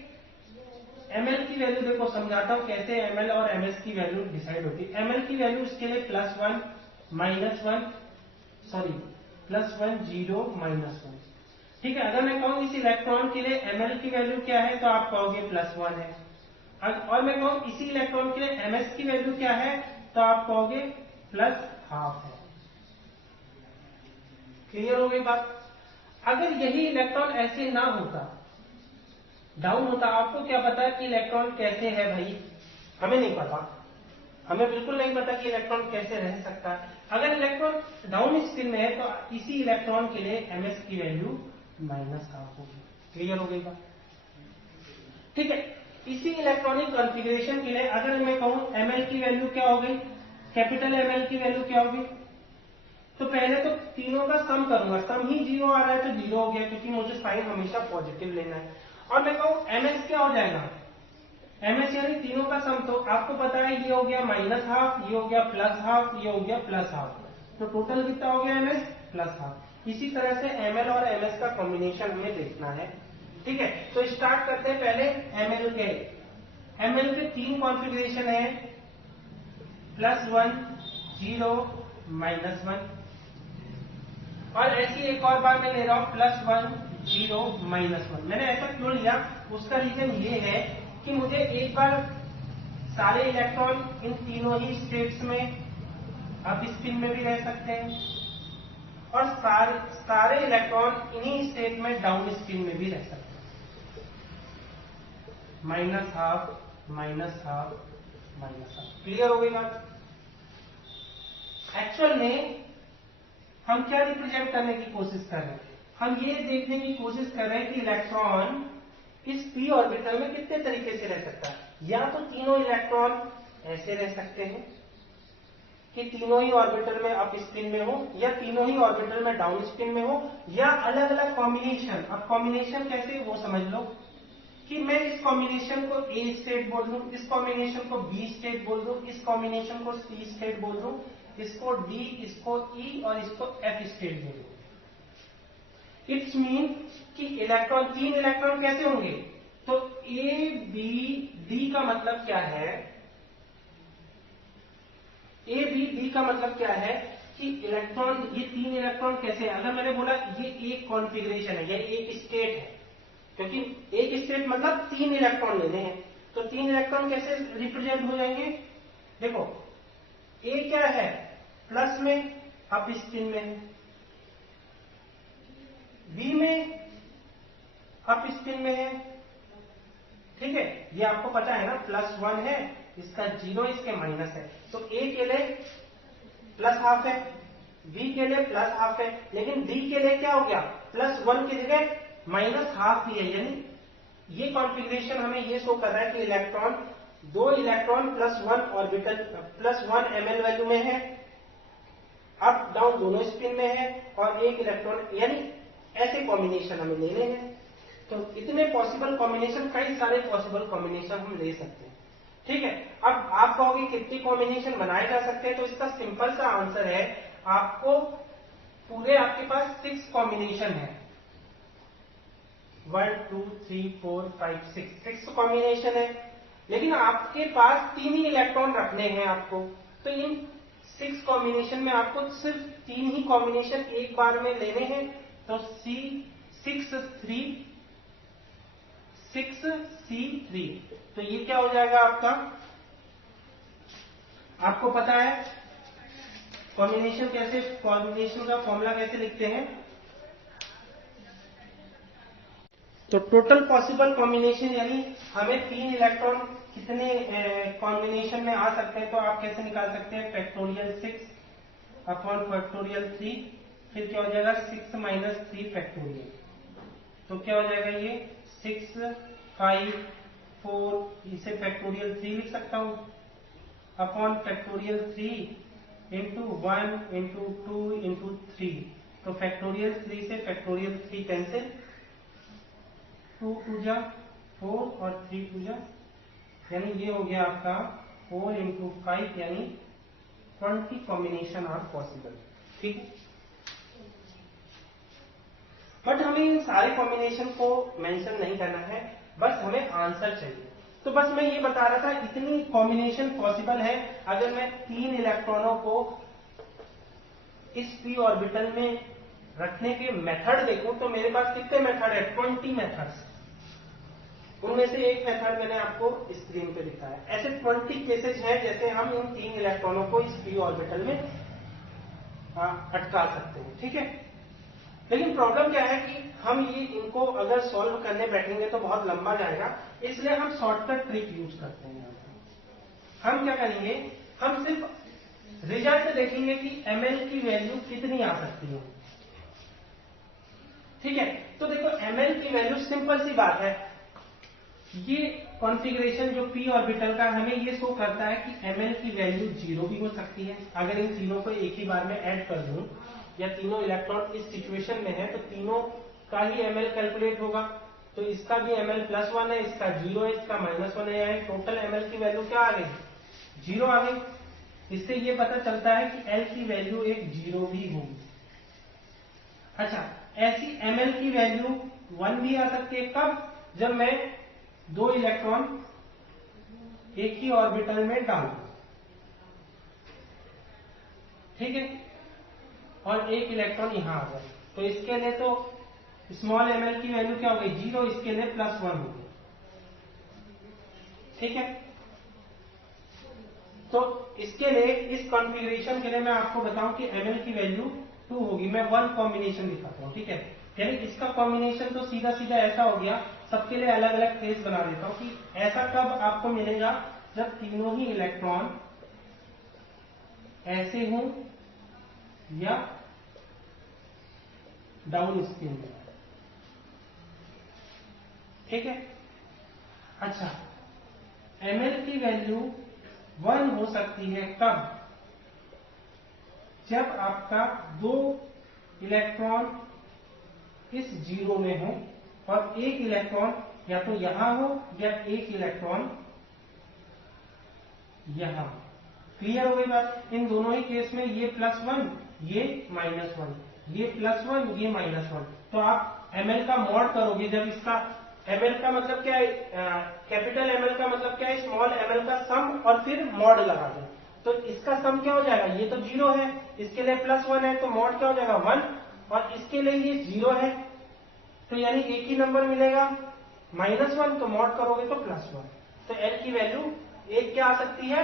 ml की वैल्यू देखो, समझाता हूं कैसे ml और ms की वैल्यू डिसाइड होती है। ml की वैल्यू इसके लिए +1 -1 सॉरी +1 0 -1। ठीक है, अगर मैं कहूं इस इलेक्ट्रॉन के लिए ml की वैल्यू क्या है तो आप कहोगे +1 है। और मैं कहूं इसी इलेक्ट्रॉन के लिए ms की वैल्यू क्या है तो आप कहोगे +12 है। क्लियर हो गई बात। अगर यही इलेक्ट्रॉन ऐसे ना होता, डाउन होता, आपको क्या पता कि इलेक्ट्रॉन कैसे है भाई, हमें नहीं पता, हमें बिल्कुल नहीं पता कि इलेक्ट्रॉन कैसे रह सकता है। अगर इलेक्ट्रॉन डाउन स्पिन में है तो इसी इलेक्ट्रॉन के लिए ms की वैल्यू -12 होगी। क्लियर हो गई बात। ठीक है, इसी इलेक्ट्रॉनिक कॉन्फ़िगरेशन के लिए अगर मैं कहूं ml की वैल्यू क्या हो गई, कैपिटल ml की वैल्यू क्या होगी, तो पहले तो तीनों का सम करूंगा, सम ही 0 आ रहा है तो 0 हो गया, क्योंकि मुझे साइन हमेशा पॉजिटिव लेना है। और मैं कहूं ms क्या हो जाएगा, ms यानी तीनों का सम, तो आपको पता है ये हो गया -12, ये हो गया +12, ये हो गया +12, तो टोटल कितना हो गया ms +12। इसी तरह से ml और ms का कॉम्बिनेशन हमें देखना है। ठीक है, तो स्टार्ट करते हैं पहले ml के। ml के 3 कॉन्फ़िगरेशन है, +1 0 -1। और ऐसी एक और बार मैं ले रहा हूं +1 0 -1। मैंने ऐसा क्यों लिया, उसका रीजन ये है कि मुझे एक बार सारे इलेक्ट्रॉन इन तीनों ही स्टेट्स में अप स्पिन में भी रह सकते हैं और सारे इलेक्ट्रॉन इन्हीं स्टेट में डाउन स्पिन में भी रह सकते हैं। -12 -12 -12। क्लियर हो गई बात। एक्चुअल में हम क्या रिप्रेजेंट करने की कोशिश कर रहे हैं, हम ये देखने की कोशिश कर रहे हैं कि इलेक्ट्रॉन इस p ऑर्बिटल में कितने तरीके से रह सकता है। या तो तीनों इलेक्ट्रॉन ऐसे रह सकते हैं, कि तीनों ही ऑर्बिटल में अप स्पिन में हो या तीनों ही ऑर्बिटल में डाउन स्पिन में हो या अलग अलग कॉम्बिनेशन। अब कॉम्बिनेशन कैसे वो समझ लो कि मैं इस कॉम्बिनेशन को ए स्टेट बोल दूं, इस कॉम्बिनेशन को बी स्टेट बोल दूं, इस कॉम्बिनेशन को सी स्टेट बोल दूं, इसको डी, इसको ई और इसको एफ स्टेट बोल दूं। इट्स मीन कि इलेक्ट्रॉन, तीन इलेक्ट्रॉन कैसे होंगे, तो ए बी डी का मतलब क्या है, ए बी डी का मतलब क्या है कि इलेक्ट्रॉन, ये तीन इलेक्ट्रॉन कैसे है। अगर मैंने बोला ये एक कॉन्फ़िगरेशन है, ये एक स्टेट है, क्योंकि एक स्टेट मतलब तीन इलेक्ट्रॉन लेने हैं, तो तीन इलेक्ट्रॉन कैसे रिप्रेजेंट हो जाएंगे। देखो ए क्या है, प्लस में अप स्पिन में है, बी में अप स्पिन में है, ठीक है, ये आपको पता है ना, +1 है, इसका 0, इसके माइनस है, तो ए के लिए +½ है, बी के लिए +½ है, लेकिन डी के लिए क्या हो गया, +1 की जगह -½ ही है। यानी ये कॉन्फ़िगरेशन हमें ये शो कर रहा है कि इलेक्ट्रॉन, दो इलेक्ट्रॉन +1 ऑर्बिटल, +1 ml वैल्यू में है, अप डाउन दोनों स्पिन में है, और एक इलेक्ट्रॉन, यानी ऐसे कॉम्बिनेशन हमें लेने हैं। तो इतने पॉसिबल कॉम्बिनेशन, कई सारे पॉसिबल कॉम्बिनेशन हम ले सकते हैं, ठीक है। अब आप कहोगे कितनी कॉम्बिनेशन बनाए जा सकते हैं, तो इसका सिंपल सा आंसर है, आपको पूरे आपके पास 6 कॉम्बिनेशन है, 1 2 3 4 5 6 कॉम्बिनेशन है, लेकिन आपके पास 3 ही इलेक्ट्रॉन रखने हैं आपको, तो इन 6 कॉम्बिनेशन में आपको सिर्फ 3 ही कॉम्बिनेशन एक बार में लेने हैं, तो C6C3, तो ये क्या हो जाएगा आपका, आपको पता है कॉम्बिनेशन कैसे, कॉम्बिनेशन का फॉर्मूला कैसे लिखते हैं, तो टोटल पॉसिबल कॉम्बिनेशन, यानी हमें 3 इलेक्ट्रॉन कितने कॉम्बिनेशन में आ सकते हैं, तो आप कैसे निकाल सकते हैं, फैक्टोरियल 6 अपॉन फैक्टोरियल 3, फिर क्या हो जाएगा 6 - 3 फैक्टोरियल, तो क्या हो जाएगा ये 6 5 4, इसे फैक्टोरियल 3 लिख सकता हूं, upon factorial 3 into 1 into 2 into 3, तो फैक्टोरियल 3 से फैक्टोरियल 3 कैंसिल, 2 2 जा 4 और 3 2 जा, यानी ये हो गया आपका 4 इंटू 5, यानी 20 कॉम्बिनेशन आर पॉसिबल, ठीक है। बट हमें इन सारे कॉम्बिनेशन को मेंशन नहीं करना है, बस हमें आंसर चाहिए। तो बस मैं ये बता रहा था इतनी कॉम्बिनेशन पॉसिबल है। अगर मैं 3 इलेक्ट्रॉनों को इस p ऑर्बिटल में रखने के मेथड देखूं, तो मेरे पास कितने मेथड है, 20 मेथड्स। उनमें से एक मेथड मैंने आपको स्क्रीन पे दिखाया है। ऐसे 20 केसेस हैं जैसे हम इन 3 इलेक्ट्रॉनों को इस p ऑर्बिटल में अटका सकते हैं, ठीक है। लेकिन प्रॉब्लम क्या है कि हम ये इनको अगर सॉल्व करने बैठेंगे तो बहुत लंबा जाएगा, इसलिए हम शॉर्टकट ट्रिक यूज करते हैं। हम क्या करेंगे, हम सिर्फ रिजल्ट देखेंगे कि ml की वैल्यू कितनी आ सकती है, ठीक है। तो देखो ml की वैल्यू, सिंपल सी बात है, ये कॉन्फ़िगरेशन जो p ऑर्बिटल का हमें ये शो करता है कि ml की वैल्यू 0 भी हो सकती है। अगर इन तीनों को एक ही बार में ऐड कर दूं, या तीनों इलेक्ट्रॉन इस सिचुएशन में है, तो तीनों का ही ml कैलकुलेट होगा, तो इसका भी ml +1 है, इसका 0 है, इसका -1 है, यानी टोटल ml की वैल्यू क्या आ गई, 0 आ गई। इससे ये पता चलता है कि L की वैल्यू एक 0 भी होगी। अच्छा, ऐसी ml की वैल्यू 1 भी आ सकती है, कब, जब मैं 2 इलेक्ट्रॉन एक ही ऑर्बिटल में डालूं, ठीक है, और एक इलेक्ट्रॉन यहां आ जाए, तो इसके लिए तो स्मॉल ml की वैल्यू क्या हो गई, 0, इसके लिए +1 हो गई, ठीक है। तो इसके लिए, इस कॉन्फ़िगरेशन के लिए मैं आपको बताऊं कि ml की वैल्यू 2 होगी। मैं 1 कॉम्बिनेशन दिखाता हूं, ठीक है। यानी इसका कॉम्बिनेशन तो सीधा सीधा ऐसा हो गया, सबके लिए अलग अलग केस बना देता हूं कि ऐसा कब आपको मिलेगा, जब तीनों ही इलेक्ट्रॉन ऐसे हों या डाउन स्पिन में, ठीक है। अच्छा, ml की वैल्यू 1 हो सकती है कब, जब आपका 2 इलेक्ट्रॉन इस जीरो में हो और एक इलेक्ट्रॉन या तो यहां हो या एक इलेक्ट्रॉन यहां। क्लियर हो गई बात? इन दोनों ही केस में ये +1 ये -1, ये +1 ये -1। तो आप ml का मॉड करोगे जब इसका ml का मतलब क्या है, कैपिटल ml का मतलब क्या है, स्मॉल ml का सम और फिर मॉड लगा दो। तो इसका सम क्या हो जाएगा, ये तो 0 है, इसके लिए +1 है तो मॉड क्या हो जाएगा 1, और इसके लिए ये 0 है तो यानी एक ही नंबर मिलेगा -1, तो मॉड करोगे तो +1। तो l की वैल्यू एक क्या आ सकती है,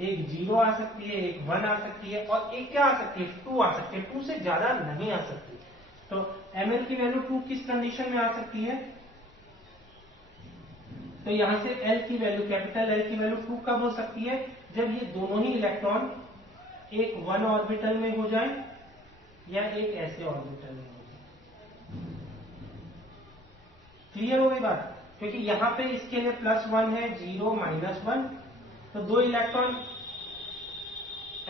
एक 0 आ सकती है, एक 1 आ सकती है, और एक क्या आ सकती है 2 आ सकती है, 2 से ज्यादा नहीं आ सकती। तो ml की वैल्यू 2 किस कंडीशन में आ सकती है, तो यहां से l की वैल्यू, कैपिटल L की वैल्यू 2 कब हो सकती है, जब ये दोनों ही इलेक्ट्रॉन एक 1 ऑर्बिटल में हो जाए या एक ऐसे ऑर्बिटल में हो जाए। क्लियर हो गई बात? क्योंकि यहां पे इसके लिए +1 है, 0 -1, तो 2 इलेक्ट्रॉन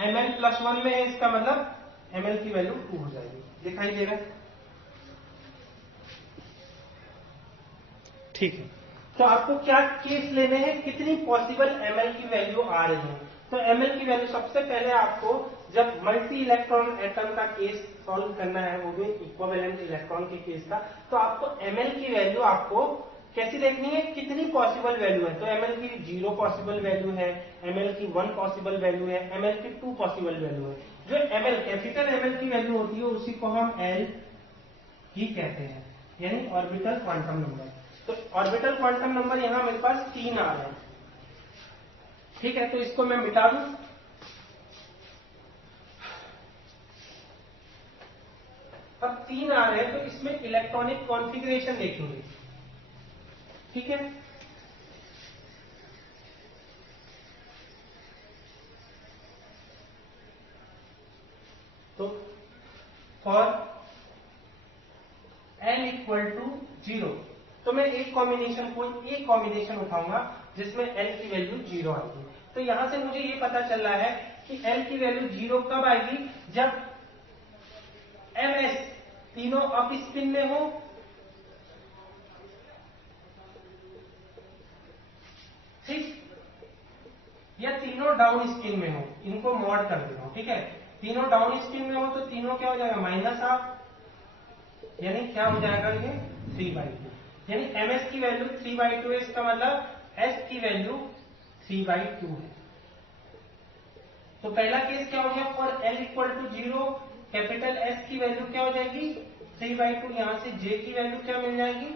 ml +1 में है, इसका मतलब ml की वैल्यू 2 हो जाएगी। दिखाई देगा? ठीक है। तो आपको क्या केस लेने हैं, कितनी पॉसिबल ml की वैल्यू आ रही है। तो ml की वैल्यू सबसे पहले आपको जब मल्टी इलेक्ट्रॉन एटम का केस सॉल्व करना है, वो भी इक्विवेलेंट इलेक्ट्रॉन के केस का, तो आपको ml की वैल्यू आपको कैसी देखनी है, कितनी पॉसिबल वैल्यू है। तो ml की 0 पॉसिबल वैल्यू है, ml की 1 पॉसिबल वैल्यू है, ml की 2 पॉसिबल वैल्यू है। जो ml कैपिटल ml की वैल्यू होती है उसी को हम l ही कहते हैं, यानी ऑर्बिटल क्वांटम नंबर। तो ऑर्बिटल क्वांटम नंबर यहां मेरे पास 3 आ रहे हैं। ठीक है, तो इसको मैं मिटा दूं। अब 3 आ रहे हैं तो इसमें इलेक्ट्रॉनिक कॉन्फ़िगरेशन देखेंगे। ठीक है, तो फॉर n = 0, तो मैं एक कॉम्बिनेशन उठाऊंगा जिसमें l की वैल्यू 0 आएगी। तो यहां से मुझे ये पता चल रहा है कि l की वैल्यू 0 कब आएगी, जब ms तीनों अप स्पिन में हो, ठीक, या तीनों डाउन स्पिन में हो। इनको मॉड कर देता हूं। ठीक है, तीनों डाउन स्पिन में हो तो तीनों क्या हो जाएगा -1/2, यानी क्या हो जाएगा ये 3/2, यानी ms की वैल्यू 3/2 है, इसका मतलब s की वैल्यू 3/2 है। तो पहला केस क्या हो गया, फॉर l = 0, कैपिटल S की वैल्यू क्या हो जाएगी 3/2, यहां से j की वैल्यू क्या मिल जाएगी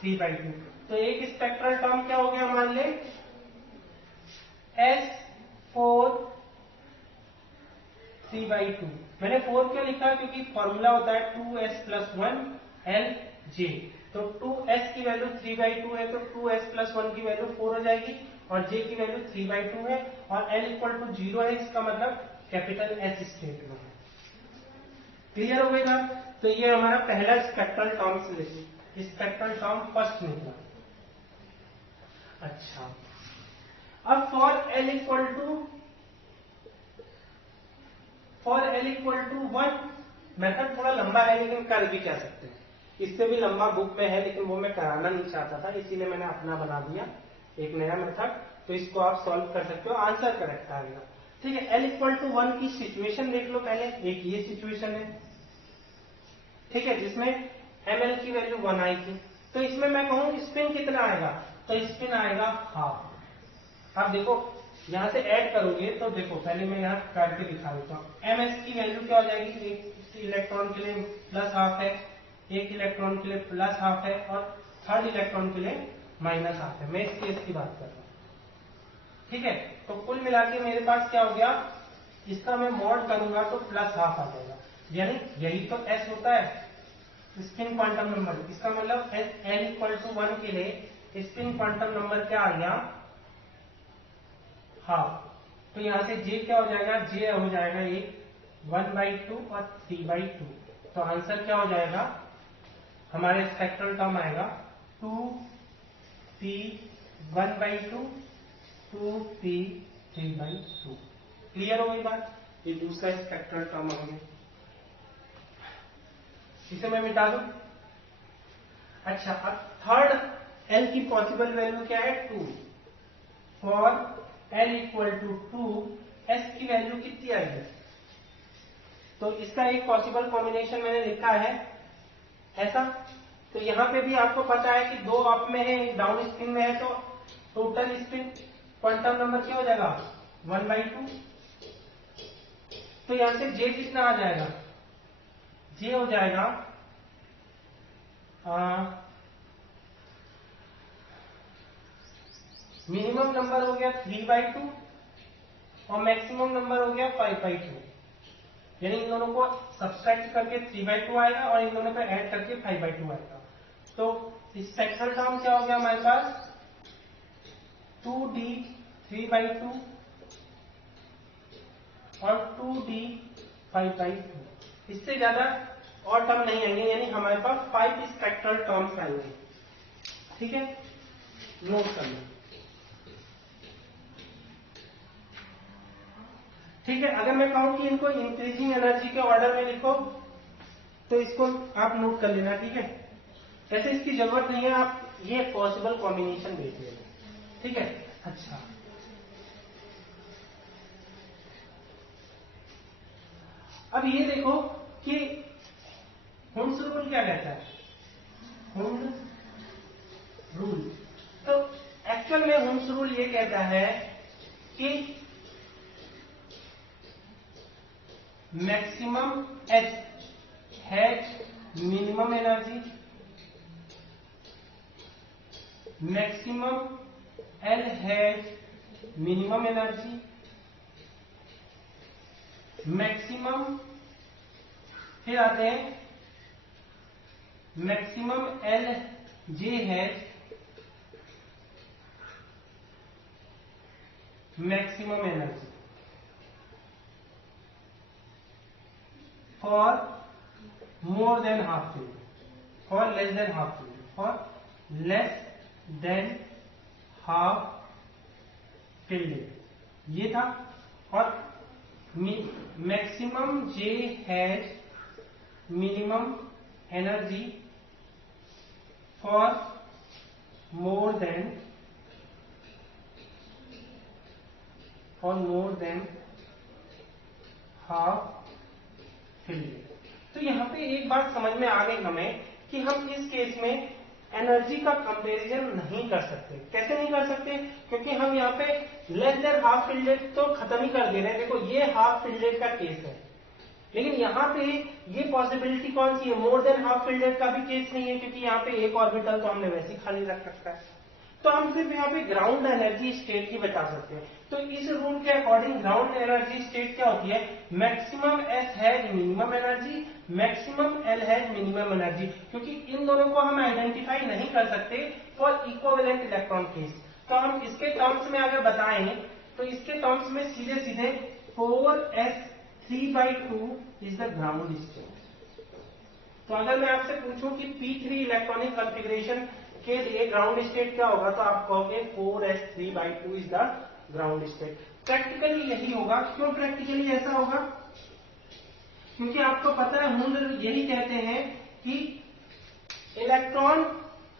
3/2। तो एक स्पेक्ट्रल टर्म क्या हो गया, मान ले S4 3/2। मैंने 4 क्यों लिखा, क्योंकि फॉर्मूला होता है 2s + 1 lj। तो 2s की वैल्यू 3/2 है, तो 2s + 1 की वैल्यू 4 हो जाएगी, और j की वैल्यू 3/2 है, और l = 0 है, इसका मतलब कैपिटल S स्टेट में है। क्लियर हो गया? तो ये हमारा पहला स्पेक्ट्रल टर्म से स्पेक्ट्रल टर्म फर्स्ट निकला। अच्छा, अब फॉर l = 1, मेथड थोड़ा लंबा है लेकिन कर भी क्या सकते हैं, इससे भी लंबा बुक में है लेकिन वो मैं कराना नहीं चाहता था, इसीलिए मैंने अपना बना दिया एक नया मेथड। तो इसको आप सॉल्व कर सकते हो, आंसर करेक्ट आएगा। ठीक है, l = 1 की सिचुएशन देख लो पहले। एक ये सिचुएशन है, ठीक है, जिसमें ml की वैल्यू 1 आई थी। तो इसमें मैं कहूं स्पिन कितना आएगा, तो स्पिन आएगा हाफ। अब देखो यहां से ऐड करोगे तो देखो, पहले मैं यहां करके दिखा देता हूं। ms की वैल्यू क्या हो जाएगी, एक इलेक्ट्रॉन के लिए +½ है, एक इलेक्ट्रॉन के लिए +½ है, और थर्ड इलेक्ट्रॉन के लिए -½ है। मैं इस केस की बात कर रहा हूं। ठीक है, तो कुल मिला के मेरे पास क्या हो गया, इसका मैं मॉड करूंगा तो +½ आ जाएगा, यानी यही तो s होता है स्पिन क्वांटम नंबर। इसका मतलब n = 1 के लिए स्पिन क्वांटम नंबर क्या आ गया, हाफ। तो यहां से j क्या हो जाएगा, j हो जाएगा ये 1/2 और 3/2। तो आंसर क्या हो जाएगा, हमारे स्पेक्ट्रल टर्म आएगा 2p 1/2 2p 3/2। क्लियर हो गई बात? ये दूसरा स्पेक्ट्रल टर्म आ गया, इसे मैं मिटा दूं। अच्छा, अब थर्ड एल की पॉसिबल वैल्यू क्या है? 2। For L equal to 2 S की वैल्यू कितनी आएगी? तो इसका एक पॉसिबल कॉम्बिनेशन मैंने लिखा है ऐसा। तो यहां पे भी आपको पता है कि 2 अप में है, एक डाउन स्पिन में है, तो टोटल स्पिन क्वांटम नंबर क्या हो जाएगा? 1/2। तो यहां से जे कितना आ जाएगा? जे हो जाएगा मिनिमम नंबर हो गया 3/2 और मैक्सिमम नंबर हो गया 5/2। यानी इन दोनों को सब्सट्रैक्ट करके 3/2 आएगा और इन दोनों को ऐड करके 5/2 आएगा। तो स्पेक्ट्रल टर्म क्या हो गया हमारे पास? 2d 3/2 और 2d 5/2। इससे ज्यादा और टर्म नहीं आएंगे, यानी हमारे पास 5 स्पेक्ट्रल टर्म्स आएंगे। ठीक है, नोट कर लो। ठीक है, अगर मैं कहूं कि इनको इंक्रीजिंग एनर्जी के ऑर्डर में लिखो तो इसको आप नोट कर लेना। ठीक है, ऐसे इसकी जरूरत नहीं है, आप ये पॉसिबल कॉम्बिनेशन देख लेना। ठीक है, अच्छा अब ये देखो कि हुंस रूल क्या कहता है? हुंस रूल, तो एक्चुअल में हुंस रूल ये कहता है कि maximum H has minimum energy, maximum L has minimum energy, maximum, फिर आते हैं maximum L J has maximum energy for more than half period, for less than half period, for less than half period, ये था। और maximum J has minimum energy for more than half period. तो यहां पे एक बात समझ में आ गई हमें कि हम इस केस में एनर्जी का कंपैरिजन नहीं कर सकते। कैसे नहीं कर सकते? क्योंकि हम यहाँ पे लेस देन हाफ पीरियड तो खत्म ही कर दे रहे हैं। देखो ये हाफ पीरियड का केस है, लेकिन यहाँ पे ये पॉसिबिलिटी कौन सी है? मोर देन हाफ पीरियड का भी केस नहीं है, क्योंकि यहाँ पे एक ऑर्बिटल तो हमने वैसे ही खाली रख रखा है। तो हम सिर्फ यहाँ पे ग्राउंड एनर्जी स्टेट ही बता सकते हैं। तो इस रूल के अकॉर्डिंग ग्राउंड एनर्जी स्टेट क्या होती है? Maximum S has minimum energy, maximum L has minimum energy. क्योंकि इन दोनों को हम आइडेंटिफाई नहीं कर सकते फॉर इक्विवेलेंट इलेक्ट्रॉन केस। तो हम इसके टर्म्स में अगर बताएं तो इसके टर्म्स में सीधे सीधे 4s 3/2 is the ground state. तो अगर मैं आपसे पूछूं कि p3 इलेक्ट्रॉनिक कॉन्फ़िगरेशन के लिए ग्राउंड स्टेट क्या होगा, तो आप कहोगे 4s 3/2 is the ground state. Practically यही होगा। क्यों प्रैक्टिकली ऐसा होगा? क्योंकि आपको पता है हुंस यही कहते हैं कि इलेक्ट्रॉन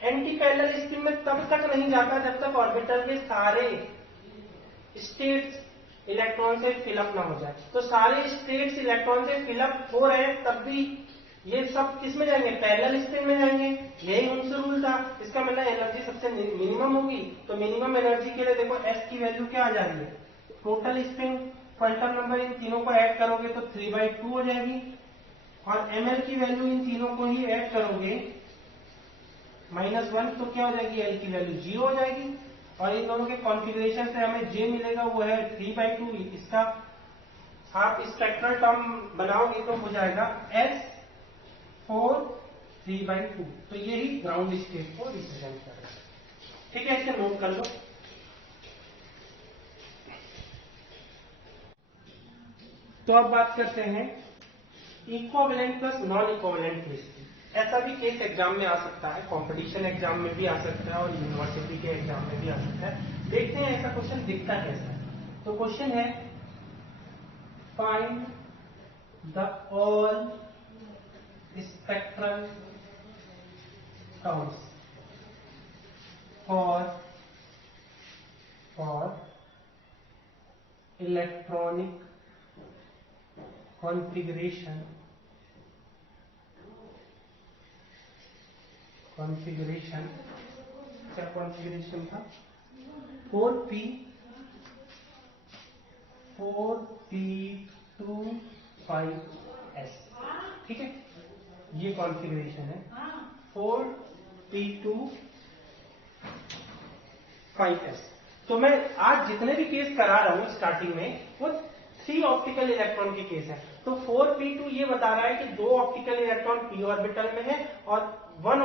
एंटी पैरेलल स्पिन में तब तक नहीं जाता जब तक ऑर्बिटल के सारे स्टेट्स इलेक्ट्रॉन से फिलअप ना हो जाए। तो सारे स्टेट्स इलेक्ट्रॉन से फिलअप हो रहे हैं तब भी ये सब किस में जाएंगे? पैरेलल स्पिन में जाएंगे। यही हुंस रूल था। इसका मतलब एनर्जी सबसे मिनिमम होगी। तो मिनिमम एनर्जी के लिए देखो एस की वैल्यू क्या आ जाएगी? Total spin quantum number in तीनों को ऐड करोगे तो 3/2 हो जाएगी, और ml की वैल्यू इन तीनों को ही ऐड करोगे -1, तो क्या हो जाएगी? एल की वैल्यू 0 हो जाएगी। और इन दोनों के कॉन्फ़िगरेशन से हमें जे मिलेगा, वो है 3/2। इसका आप स्पेक्ट्रल टर्म बनाओगे तो हो जाएगा S4 3/2। तो यही ग्राउंड स्टेट को रिप्रेजेंट कर रहा है। ठीक है, इसे नोट कर लो। तो अब बात करते हैं equivalent plus non equivalent case की। ऐसा भी केस एग्जाम में आ सकता है, कंपटीशन एग्जाम में भी आ सकता है और यूनिवर्सिटी के एग्जाम में भी आ सकता है। देखते हैं ऐसा क्वेश्चन दिखता कैसा है। तो क्वेश्चन है find the all spectral terms for electronic configuration क्या कॉन्फ़िगरेशन था 4p2.5s ठीक है, ये कॉन्फ़िगरेशन है 4p2.5s। तो मैं आज जितने भी केस करा रहा हूं स्टार्टिंग में वो 3 ऑप्टिकल इलेक्ट्रॉन के केस है। तो 4p2 ये बता रहा है कि 2 ऑप्टिकल इलेक्ट्रॉन p ऑर्बिटल में है और 1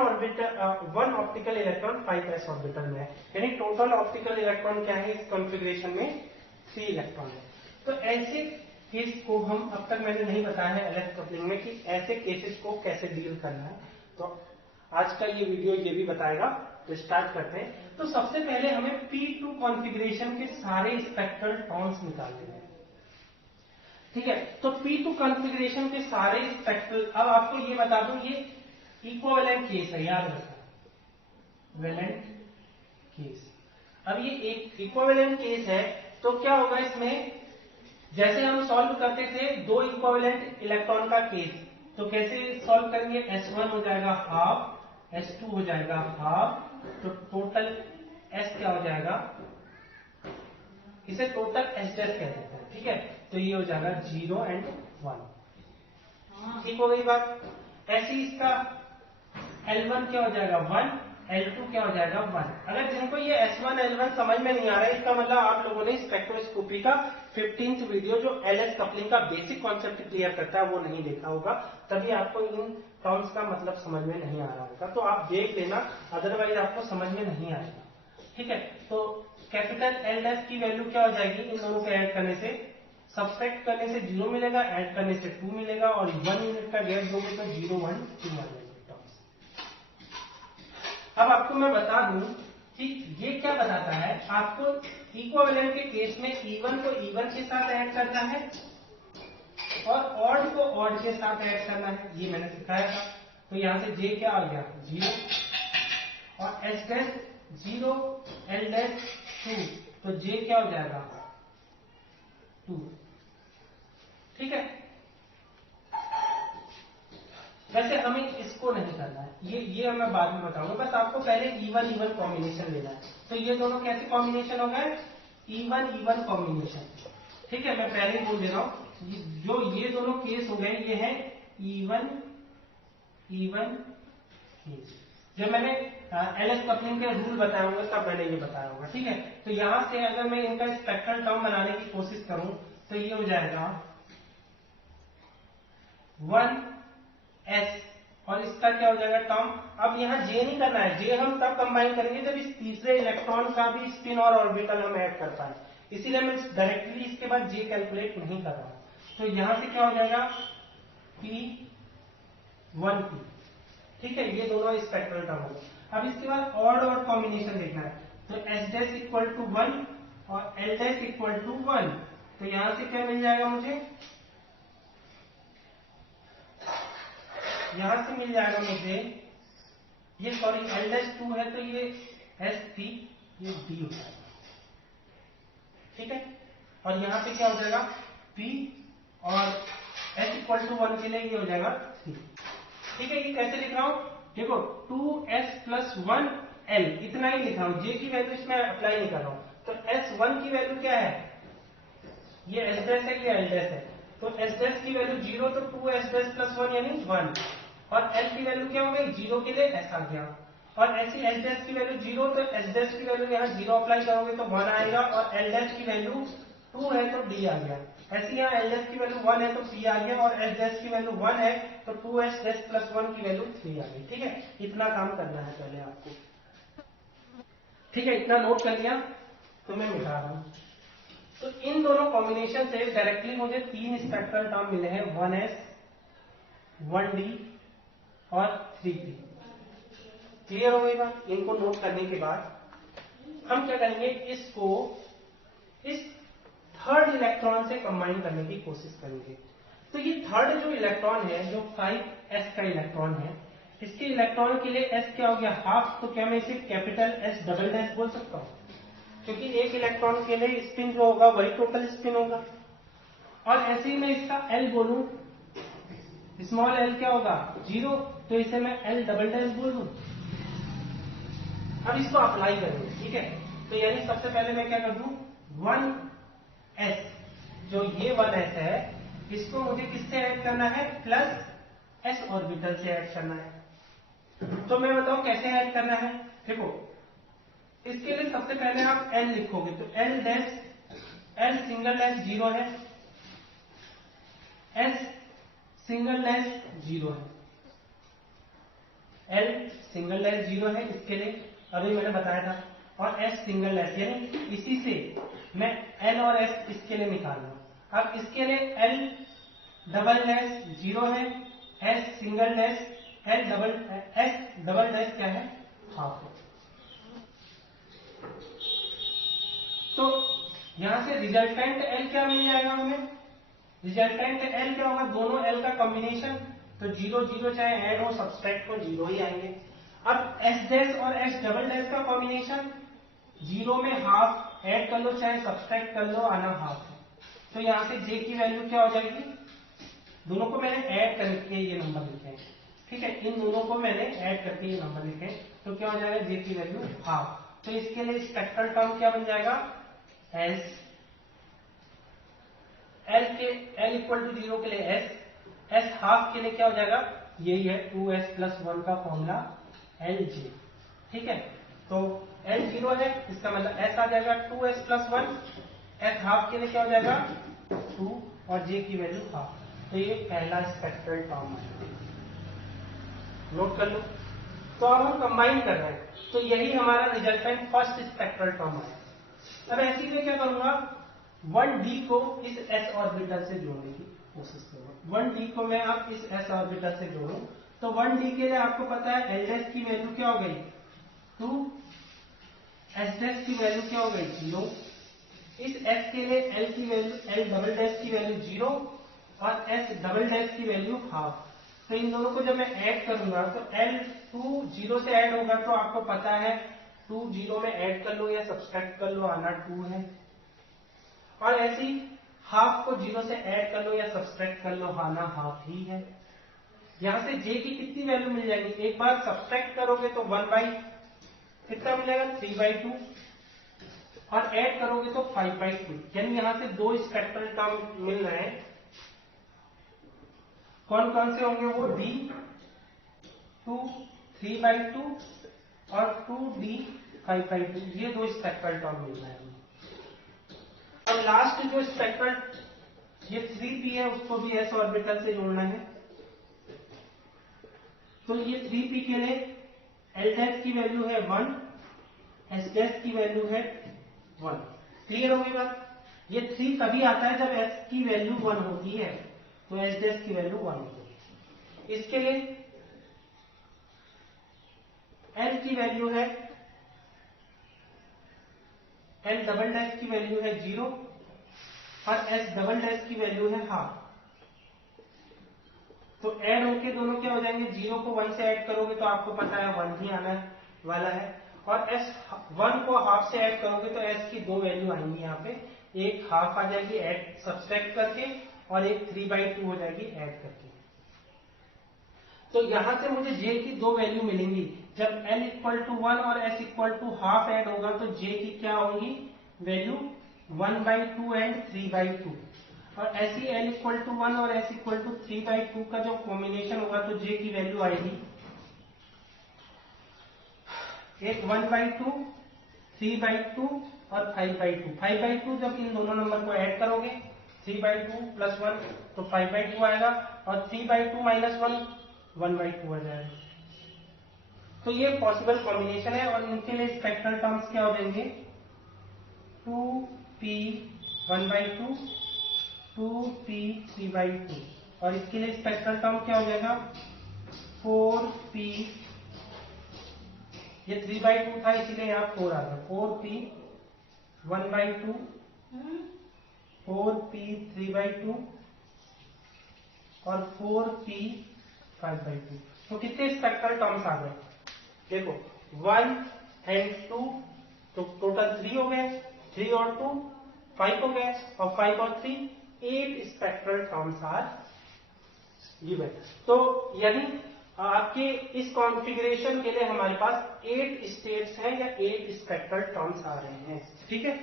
ऑप्टिकल इलेक्ट्रॉन 5s ऑर्बिटल में है, यानी टोटल ऑप्टिकल इलेक्ट्रॉन क्या है इस कॉन्फ़िगरेशन में 3 इलेक्ट्रॉन है। तो ऐसे केस को हम अब तक मैंने नहीं बताया है एलएफ कपलिंग में कि ऐसे केसेस को कैसे डील करना है, तो आज का ये वीडियो ये भी बताएगा। तो स्टार्ट करते हैं। तो सबसे पहले हमें p2 कॉन्फ़िगरेशन के सारे स्पेक्ट्रल टर्म्स निकालने हैं, ठीक है। तो p2 कॉन्फ़िगरेशन के सारे स्पेक्ट्रल, अब आपको ये बता दूं ये इक्विवेलेंट केस है, याद रखना इक्विवेलेंट केस। अब ये एक इक्विवेलेंट केस है तो क्या होगा इसमें, जैसे हम सॉल्व करते थे 2 इक्विवेलेंट इलेक्ट्रॉन का केस, तो कैसे सॉल्व करेंगे, s1 हो जाएगा हाफ, s2 हो जाएगा हाफ, तो टोटल s क्या हो जाएगा, इसे टोटल s डैश कहते हैं, ठीक है। तो ये हो जाएगा 0 and 1, ठीक हो गई बात। ऐसे इसका L1 क्या हो जाएगा 1, L2 क्या हो जाएगा 1। अगर जिनको ये S1 L1 समझ में नहीं आ रहा है, इसका मतलब आप लोगों ने स्पेक्ट्रोस्कोपी का 15th वीडियो जो LS कपलिंग का बेसिक कॉन्सेप्ट क्लियर करता है वो नहीं देखा होगा, तभी आपको इन टर्म्स का मतलब समझ में नहीं आ रहा होगा। तो आप देख लेना, अदरवाइज आपको समझ में नहीं आएगा, ठीक है। तो कैपिटल L की वैल्यू क्या हो जाएगी, इन दोनों को ऐड करने से, सब्सट्रैक्ट करने से 0 मिलेगा, ऐड करने से 2 मिलेगा, और 1 यूनिट का गैप दोगे तो 0 1 2 आ जाएगा। अब आपको मैं बता दूं कि ये क्या बताता है, आपको इक्विवेलेंट के केस में E1 को E1 के साथ ऐड करना है और ऑड को ऑड के साथ ऐड करना है, ये मैंने सिखाया था। तो यहां से J क्या आ गया 0 और S डैश 0, L डैश 2, तो J क्या हो जाएगा 2, ठीक है। वैसे हमें इसको नहीं करना है, ये मैं बाद में बताऊंगा, बस आपको पहले E1 E1 कॉम्बिनेशन लेना है। तो ये दोनों कैसे कॉम्बिनेशन हो गए, E1 E1 कॉम्बिनेशन, ठीक है। मैं पहले ही बोल दे रहा हूं, जो ये दोनों केस हो गए ये है E1 E1 केस। जब मैंने एलएस कपलिंग के रूल बताया होगा तब मैंने ये बताया होगा, ठीक है। तो यहां से अगर मैं इनका स्पेक्ट्रल टर्म बनाने की कोशिश करूं तो ये हो जाएगा 1s और इसका क्या हो जाएगा टर्म। अब यहाँ J नहीं करना है, J हम तब कंबाइन करेंगे जब इस तीसरे इलेक्ट्रॉन का भी स्पिन और ऑर्बिटल हम ऐड कर पाए, इसीलिए मैं डायरेक्टली इसके बाद J कैलकुलेट नहीं कर रहा हूं। तो यहां से क्या हो जाएगा P1P, ठीक है। ये दोनों स्पेक्ट्रल टर्म हो गए। अब इसके बाद ऑड और कॉम्बिनेशन देखना है, तो S डैश इक्वल टू 1 और L डैश इक्वल टू 1, तो यहां से क्या मिल जाएगा मुझे, यहां से मिल जाएगा मुझे ये, सॉरी L डैश 2 है तो ये S3, ये D हो जाएगा, ठीक है। और यहां पे क्या हो जाएगा P और S इक्वल टू 1 के लिए ये हो जाएगा 3, ठीक है। ये कैसे लिख रहा हूं, देखो 2s प्लस 1l इतना ही लिख रहा हूं, J की वैल्यू इसमें अप्लाई नहीं कर रहा हूं। तो S1 की वैल्यू क्या है, ये S डैश है, ये L डैश है, तो S डैश की वैल्यू 0, तो 2s डैश प्लस 1 यानी 1, और L की वैल्यू क्या हो गई 0 के लिए S आ गया, और ऐसी S डैश की वैल्यू 0, तो S डैश की वैल्यू यहाँ 0 अप्लाई करोगे तो 1 आएगा, और L डैश की वैल्यू 2 है तो D आ गया। ऐसे यहाँ L डैश की वैल्यू 1 है तो P आ गया, और S डैश की वैल्यू 1 है तो 2s डैश प्लस 1 की वैल्यू 3 आ गई, ठीक है। इतना काम करना है पहले आपको, ठीक है। इतना नोट कर लिया तो मैं मिटा रहा हूं। तो इन दोनों कॉम्बिनेशन से डायरेक्टली मुझे 3 स्पेक्ट्रल टर्म मिले हैं, 1s 1d और 3p। क्लियर हो गई बात। इनको नोट करने के बाद हम क्या करेंगे, इसको इस थर्ड इलेक्ट्रॉन से कंबाइन करने की कोशिश करेंगे। तो ये थर्ड जो इलेक्ट्रॉन है, जो 5s का इलेक्ट्रॉन है, इसके इलेक्ट्रॉन के लिए s क्या हो गया, हाफ। तो क्या मैं इसे कैपिटल S डबल डैश बोल सकता हूं, क्योंकि एक इलेक्ट्रॉन के लिए स्पिन जो होगा वही टोटल स्पिन होगा। और ऐसे ही मैं इसका L बोलूं, स्मॉल l क्या होगा 0, तो इसे मैं L डबल डैश बोल दूं। अब इसको अप्लाई करेंगे, ठीक है। तो यानी सबसे पहले मैं क्या कर दूं, 1s, जो ये 1s है, इसको मुझे किससे ऐड करना है, प्लस s ऑर्बिटल से ऐड करना है। तो मैं बताऊं कैसे ऐड करना है। देखो, इसके लिए सबसे पहले आप l लिखोगे, तो l dash, l single dash 0 है, s सिंगल डैश 0 है, l सिंगल डैश 0 है इसके लिए, अभी मैंने बताया था। और s सिंगल डैश, यानी इसी से मैं l और s इसके लिए निकाल रहा हूं। अब इसके लिए l डबल डैश 0 है, s single dash, s double dash क्या है, हाफ है। तो यहां से रिजल्टेंट l क्या मिल जाएगा हमें, रिजल्टेंट l क्या होगा, दोनों l का कॉम्बिनेशन। तो 0 0 चाहे ऐड हो सब्सट्रैक्ट हो 0 ही आएंगे। अब s डैश और s डबल डैश का कॉम्बिनेशन, 0 में हाफ ऐड कर लो चाहे सब्सट्रैक्ट कर लो, आना हाफ है। तो यहां से j की वैल्यू क्या हो जाएगी, दोनों को मैंने ऐड करके ये नंबर लिखे हैं, ठीक है, इन दोनों को मैंने ऐड करके ये नंबर लिखे हैं। तो क्या हो जाएगा, j की वैल्यू हाफ। तो इसके लिए स्पेक्ट्रल टर्म क्या बन जाएगा, s, l इक्वल टू 0 के लिए s हाफ के लिए क्या हो जाएगा, यही है 2s प्लस 1 का फॉर्मूला lj, ठीक है। तो l 0 है, इसका मतलब s आ जाएगा 2s प्लस 1, s हाफ के लिए क्या हो जाएगा 2, और j की वैल्यू हाफ। तो ये पहला स्पेक्ट्रल टर्म है, नोट कर लो। तो अब हम कंबाइन कर रहे हैं, तो यही हमारा रिजल्टेंट फर्स्ट स्पेक्ट्रल टर्म है। अब ऐसे में क्या करूंगा, 1d को इस s ऑर्बिटल से जोड़ने की कोशिश करूंगा। 1d को मैं अब इस s ऑर्बिटल से जोड़ूं, तो 1d के लिए आपको पता है l डैश की वैल्यू क्या हो गई 2, s डैश की वैल्यू क्या हो गई 0, इस s के लिए l की वैल्यू, l डबल डैश की वैल्यू 0 और s डबल डैश की वैल्यू हाफ। तो इन दोनों को जब मैं ऐड करूंगा, तो l 2 0 से ऐड होगा, तो आपको पता है 2 0 में ऐड कर लो या सब्सट्रैक्ट कर लो, आना 2 है। और ऐसी हाफ को 0 से ऐड कर लो या सब्सट्रैक्ट कर लो, आना हाफ ही है। यहां से j की कितनी वैल्यू मिल जाएगी, एक बार सब्सट्रैक्ट करोगे तो 1 बाई कितना मिलेगा 3/2, और ऐड करोगे तो 5/2, यानी यहां से दो स्पेक्ट्रल टर्म मिल रहे हैं। कौन कौन से होंगे वो, d 2 3/2 और 2d 5/2, ये दो स्पेक्ट्रल टर्म मिल रहे हैं। और लास्ट जो स्पेक्ट्रल, ये 3p है, उसको भी s ऑर्बिटल से जोड़ना है। तो ये 3p के लिए l डैश की वैल्यू है 1, s डैश की वैल्यू है 1। क्लियर होगी बात। ये 3 तभी आता है जब s की वैल्यू 1 होती है, तो s डैश की वैल्यू 1 होती है। इसके लिए l की वैल्यू है, l डबल डैश की वैल्यू है 0 और s डबल डैश की वैल्यू है हाफ। तो ऐड होके दोनों क्या हो जाएंगे, 0 को 1 से ऐड करोगे तो आपको पता है 1 ही आने वाला है, और s 1 को हाफ से ऐड करोगे तो s की दो वैल्यू आएंगी यहाँ पे, एक हाफ आ जाएगी ऐड सब्सट्रैक्ट करके, और एक 3/2 हो जाएगी ऐड करके। तो यहां से मुझे j की दो वैल्यू मिलेंगी, जब l इक्वल टू 1 और s equal to half add होगा तो j की क्या होंगी वैल्यू 1/2 एंड 3/2, और ऐसी l इक्वल टू 1 और s इक्वल टू 3/2 का जो कॉम्बिनेशन होगा तो j की वैल्यू आएगी एक 1/2, 3/2 और 5/2। 5/2 जब इन दोनों नंबर को ऐड करोगे 3/2 प्लस 1 तो 5/2 आएगा, और 3/2 माइनस 1 1/2 आ जाएगा। तो ये पॉसिबल कॉम्बिनेशन है, और इनके लिए स्पेक्ट्रल टर्म्स क्या हो जाएंगे 2p 1/2, 2p 3/2, और इसके लिए स्पेक्ट्रल टर्म क्या हो जाएगा 4p, ये 3/2 था इसीलिए यहाँ 4 आ गया, 4p 1/2 4p 3/2 और 4p 5/2। तो कितने स्पेक्ट्रल टर्म्स आ गए? देखो 1 एंड 2, तो टोटल 3 हो गए, 3 और 2 5 हो गए, और 5 और 3 8 स्पेक्ट्रल टर्म्स आर गिवन। तो यानी आपके इस कॉन्फ़िगरेशन के लिए हमारे पास 8 स्टेट्स हैं या 8 स्पेक्ट्रल टर्म्स आ रहे हैं। ठीक है,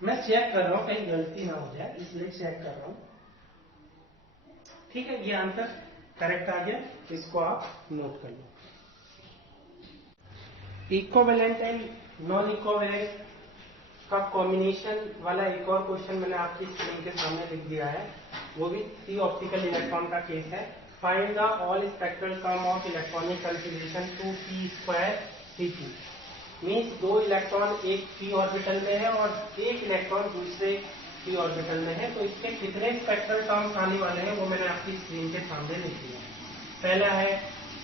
मैं चेक कर रहा हूं कहीं गलती ना हो जाए, इसलिए चेक कर रहा हूं। ठीक है, ये आंसर करेक्ट आ गया, इसको आप नोट कर लो। इक्विवेलेंट एंड नॉन इक्विवेलेंट का कॉम्बिनेशन वाला एक और क्वेश्चन मैंने आपकी स्क्रीन के सामने लिख दिया है, वो भी 3 ऑप्टिकल इलेक्ट्रॉन का केस है। Find the all spectral sum of electronic configuration 2p² 3p। Means 2 electron एक p ऑर्बिटल में है और एक इलेक्ट्रॉन दूसरे p ऑर्बिटल में है, तो इसके कितने स्पेक्ट्रल टर्म्स आने वाले हैं वो मैंने आपकी स्क्रीन के सामने लिख दिया। पहला है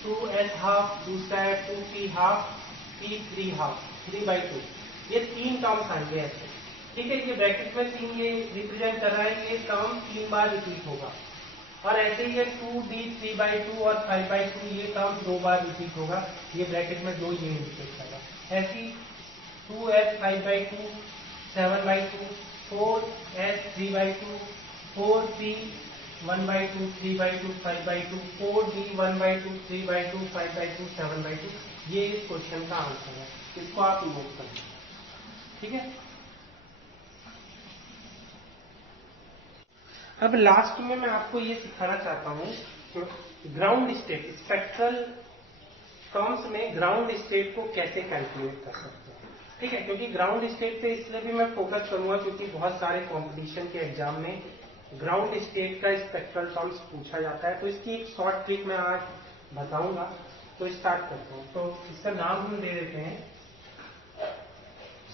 2s½ दूसरा है 2p½ p3½ 3/2। ये 3 टर्म्स आएंगे ऐसे। ठीक है, ये ब्रैकेट में 3 ये रिप्रेजेंट कर रहा है, ये टर्म 3 बार रिपीट होगा। और ऐसे ही ये 2d 3/2 और 5/2 ये टर्म 2 बार रिपीट होगा, ये ब्रैकेट में 2 ये इंडिकेट करेगा। ऐसी 2s 5/2 7/2 4s 3/2 4p 1/2 3/2 5/2 4d 1/2 3/2 5/2 7/2। ये इस क्वेश्चन का आंसर है, इसको आप नोट करें। ठीक है, अब लास्ट में मैं आपको ये सिखाना चाहता हूं ग्राउंड स्टेट, स्पेक्ट्रल टर्म्स में ग्राउंड स्टेट को कैसे कैलकुलेट कर सकते हैं। ठीक है, क्योंकि ग्राउंड स्टेट पे इसलिए भी मैं फोकस करूंगा क्योंकि बहुत सारे कंपटीशन के एग्जाम में ग्राउंड स्टेट का स्पेक्ट्रल टर्म्स पूछा जाता है। तो इसकी एक शॉर्ट ट्रिक मैं आज बताऊंगा, तो स्टार्ट करता हूं। तो इसका नाम हम दे देते हैं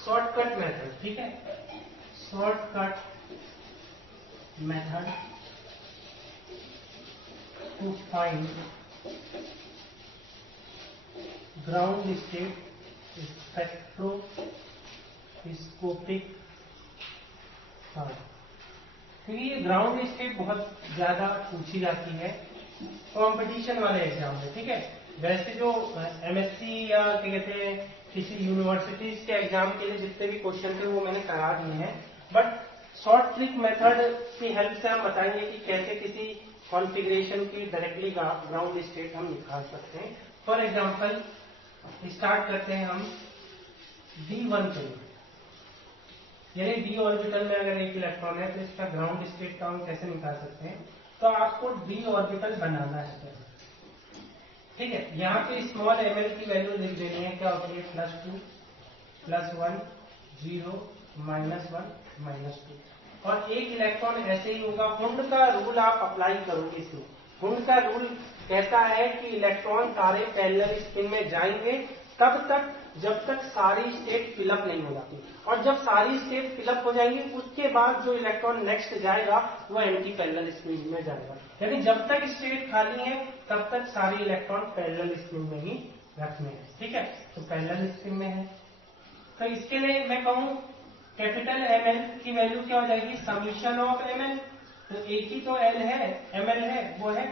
शॉर्टकट मेथड। ठीक है, shortcut method to find ground state spectroscopic term. क्योंकि ये ग्राउंड स्टेट बहुत ज्यादा पूछी जाती है कंपटीशन वाले एग्जाम में। ठीक है, वैसे जो एमएससी या क्या कहते हैं किसी यूनिवर्सिटीज के एग्जाम के लिए जितने भी क्वेश्चन थे वो मैंने करा दिए हैं, बट शॉर्ट ट्रिक मेथड की हेल्प से हम बताएंगे कि कैसे किसी कॉन्फ़िगरेशन की डायरेक्टली ग्राउंड स्टेट हम निकाल सकते हैं। फॉर एग्जाम्पल स्टार्ट करते हैं हम d1 के लिए, यानी d ऑर्बिटल में अगर एक इलेक्ट्रॉन है तो इसका ग्राउंड स्टेट का हम कैसे निकाल सकते हैं। तो आपको d ऑर्बिटल बनाना है। ठीक है, यहाँ पे स्मॉल ml की वैल्यू लिख देनी है, क्या होती है +2 +1 0 -1 -2। और एक इलेक्ट्रॉन ऐसे ही होगा। हुंड का रूल आप अप्लाई करोगे इसमें। हुंड का रूल कहता है कि इलेक्ट्रॉन सारे पैरेलल स्पिन में जाएंगे तब तक जब तक सारी स्टेट फिलअप नहीं हो जाती, और जब सारी स्टेट फिलअप हो जाएंगी उसके बाद जो इलेक्ट्रॉन नेक्स्ट जाएगा वो एंटी पैरेलल स्पिन में जाएगा। यानी जब तक स्टेट खाली है तब तक सारे इलेक्ट्रॉन पैरेलल स्पिन में ही रखने हैं। ठीक है, तो पैरेलल स्पिन में है, तो इसके लिए मैं कहूं कैपिटल ml की वैल्यू क्या हो जाएगी, समीशन ऑफ ml। तो एक ही तो l है, ml है, वो है